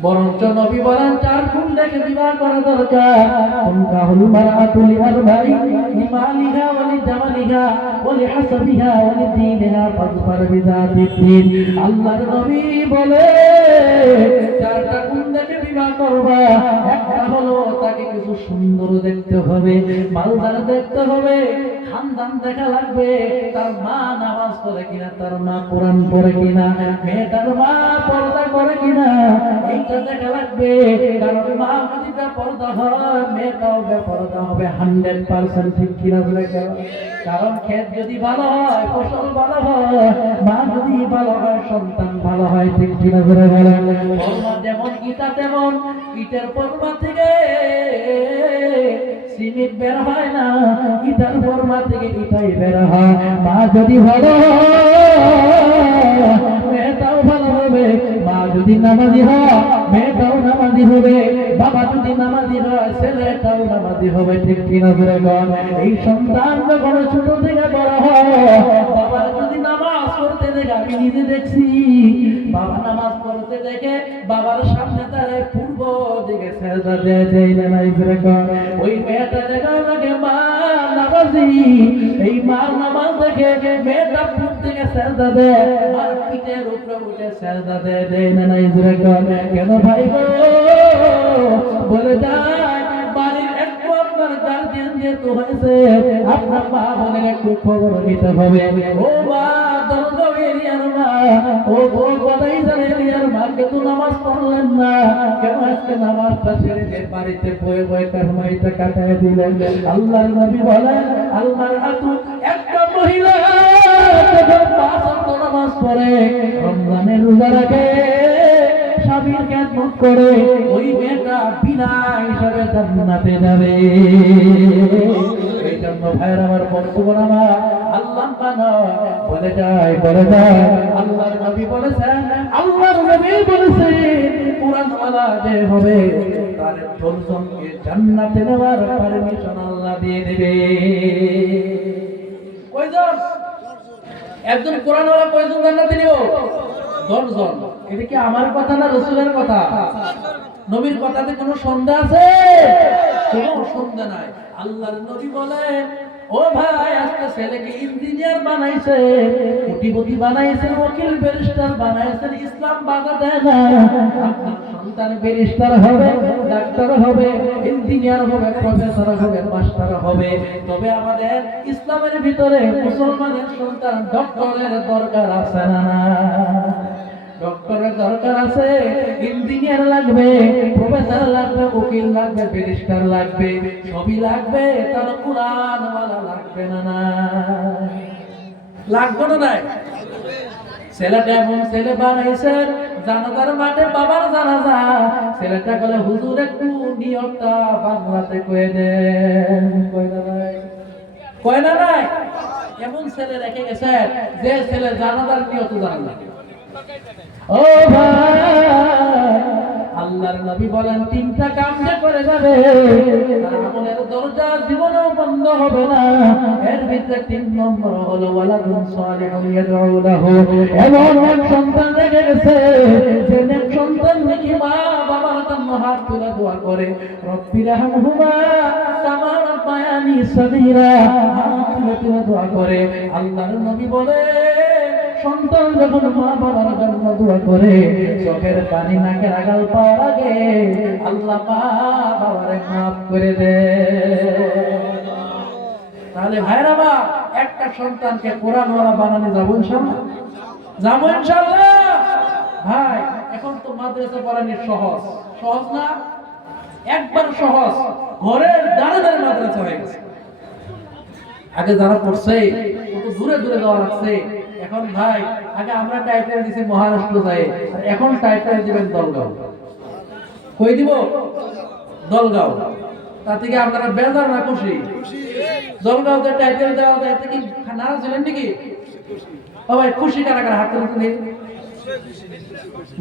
বরঞ্চ নবী বলেন 4 গুণ দেখে বিবাহ করা দরকার। তুনকাহুল মারআতু লিআরবাঈ লিমালিহা ওয়া লিজামালিহা ওয়া লিহাসাবিহা ওয়া লিদীনিহা ফাযফার বিযাতিদ্দীন। আল্লাহর নবী বলে 4টা গুণ দেখে বিবাহ করবা। একটা হলো তাকে কিছু সুন্দর দেখতে হবে, মালদার দেখতে হবে, খানদান দেখা লাগবে, তার মা নামাজ পড়ে কিনা, তার মা কোরআন পড়ে কিনা, মেয়েটার মা পর্দা করে কিনা, এইটা দেখা লাগবে। কারণ মা যদি বেপরদা হয়, মেয়েটাও বেপরদা হবে 100%, ঠিক কিনা বলে। কারণ ক্ষেত যদি ভালো হয়, ফসল ভালো হয়, মা যদি ভালো হয়, সন্তান ভালো হয়, ঠিক কিনা বলে। পরমা যেমন গীতা তেমন, ইটের পরমা থেকে সিমেন্ট বের হয় না, ইটার ফর্মা থেকে ইটাই বের হয়। মা যদি ভালো মেয়েটাও ভালো হবে, মা যদি নামাজি হয় মেয়েটাও নামাজি হবে, বাবা যদি নামাজি হয় ছেলেটাও নামাজি হবে। ঠিক কিনা বলে বল? এই সন্তান যখন ছোট থেকে বড় হয়, বাবা যদি নামাজ পড়তে দেখে, আমি নিজে দেখছি বাবা নামাজ পড়তে দেখে বাবার সামনে তারে পূর্ব দিকে সেজদা দেয় না নাই করে কর। ওই মেয়েটা দেখে আমাকে মা নামাজি, এই মা নামাজ দেখে মেয়েটা পূর্ব দিকে সেজদা দেয়, মার পিঠের উপরে উঠে সেজদা দেয় না নাই করে কর। কেন ভাই গো বলে যায় বাড়ির একটু আপনার গার্জিয়ান যেহেতু হয়েছে, আপনার মা বোনের একটু খবর নিতে হবে। ও মা দরজা এরিয়ার মা, ও বলাই জানে এরিয়ার মা, কেন নামাজ পড়লেন না? কেন আজকে নামাজটা ছেড়ে দিয়ে বাড়িতে বয়ে বয়ে কারমাইটা কাটায় দিলেন? আল্লাহর নবী বলেন, আল্লাহর আতু একটা মহিলা যখন 5 ওয়াক্ত নামাজ পড়ে, রমজানের রোজা রাখে, স্বামীর খেদমত করে, ওই মেয়েটা বিনা হিসাবে জান্নাতে যাবে। এই জন্য ভাইয়ের আমার, বন্ধুগণ আমার, আল্লাহ বলে যায় আল্লাহর নবী বলেছেন, আল্লাহর নবী বলেছেন কুরআন ওয়ালা যে হবে তার 10 জনকে জান্নাতে নেওয়ার পারমিশন আল্লাহ দিয়ে দেবে। কয়জন? একজন কোরআন ওয়ালা কয়জন জান্নাতে নেব? 10 জন। এটা কি আমার কথা না রাসূলের কথা? নবীর কথাতে কোনো সন্দেহ আছে? কোনো সন্দেহ নাই। আল্লাহর নবী বলেন, ও ভাই আজকে ছেলেকে ইঞ্জিনিয়ার বানাইছে, কোটিপতি বানাইছেন, ওকিল ব্যারিস্টার বানাইছেন, ইসলাম বাধা দেয় না। আপনার সন্তান ব্যারিস্টার হবে, ডাক্তার হবে, ইঞ্জিনিয়ার হবে, প্রফেসর হবে, মাস্টার হবে। তবে আমাদের ইসলামের ভিতরে মুসলমানের সন্তান ডক্টরের দরকার আছে না? ডক্টরের দরকার আছে, ইঞ্জিনিয়ার লাগবে, প্রফেসর লাগবে, উকিল লাগবে, ব্যারিস্টার লাগবে, সবই লাগবে। তার কুরআন ওয়ালা লাগবে না? না লাগবে না? নাই। ছেলেটা এমন ছেলে বানাইছে, জানাজার মাঠে বাবার জানাজা, ছেলেটা বলে হুজুর একটু নিয়তটা বাংলাতে কয়ে দেন। কয় না নাই? এমন ছেলে রেখে গেছে যে ছেলে জানাজার নিয়ত জানে না। ও ভাই, আল্লাহর নবী বলেন 3টা কাম যে করে যাবে তার আমলের দরজা জীবনেও বন্ধ হবে না। এর ভিতরে 3 নম্বর হলো ওয়ালাদুন সালিহুন ইয়াদউ লাহু। এমন এক সন্তান রেখে গেছে যে নেক সন্তান নাকি মা বাবার জন্য হাত তুলে দোয়া করে, রব্বি রাহমহুমা কামা রাব্বায়ানি সগীরা, হাত তুলে দোয়া করে। আল্লাহর নবী বলে সন্তান যখন মা বাবার জন্য দোয়া করে, চোখের পানি নাকের আগাল পাওয়ার আগে আল্লাহ মা বাবারে মাফ করে দেয়। তাহলে ভাইরা মা, একটা সন্তানকে কোরআন ওয়ালা বানানো যাবো ইনশাআল্লাহ? যাবো ইনশাআল্লাহ? ভাই এখন তো মাদ্রাসা পড়ানো সহজ, সহজ না? একবার সহজ, ঘরের দ্বারে দ্বারে মাদ্রাসা হয়ে গেছে। আগে যারা পড়ছে কত দূরে দূরে যাওয়া লাগছে। এখন ভাই আগে আমরা টাইটেল দিছি মহারাষ্ট্র যায়, এখন টাইটেল দিবেন দলগাঁও। কই দিব? দলগাঁও। তা থেকে আপনারা বেজার না খুশি? দলগাঁওতে টাইটেল দেওয়া যায়, এতে কি নারাজ হলেন নাকি? ও ভাই খুশি কারা কারা হাত তুলে?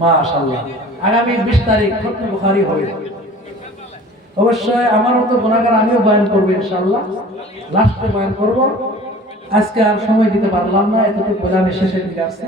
মাশাআল্লাহ। আগামী 20 তারিখ খতম বুখারী হবে। অবশ্যই আমার মতো গুনাহগার আমিও বয়ান করব ইনশাআল্লাহ, লাস্টে বয়ান করব। আজকে আর সময় দিতে পারলাম না, এতটুকু বলে আমি শেষের দিকে আসছি।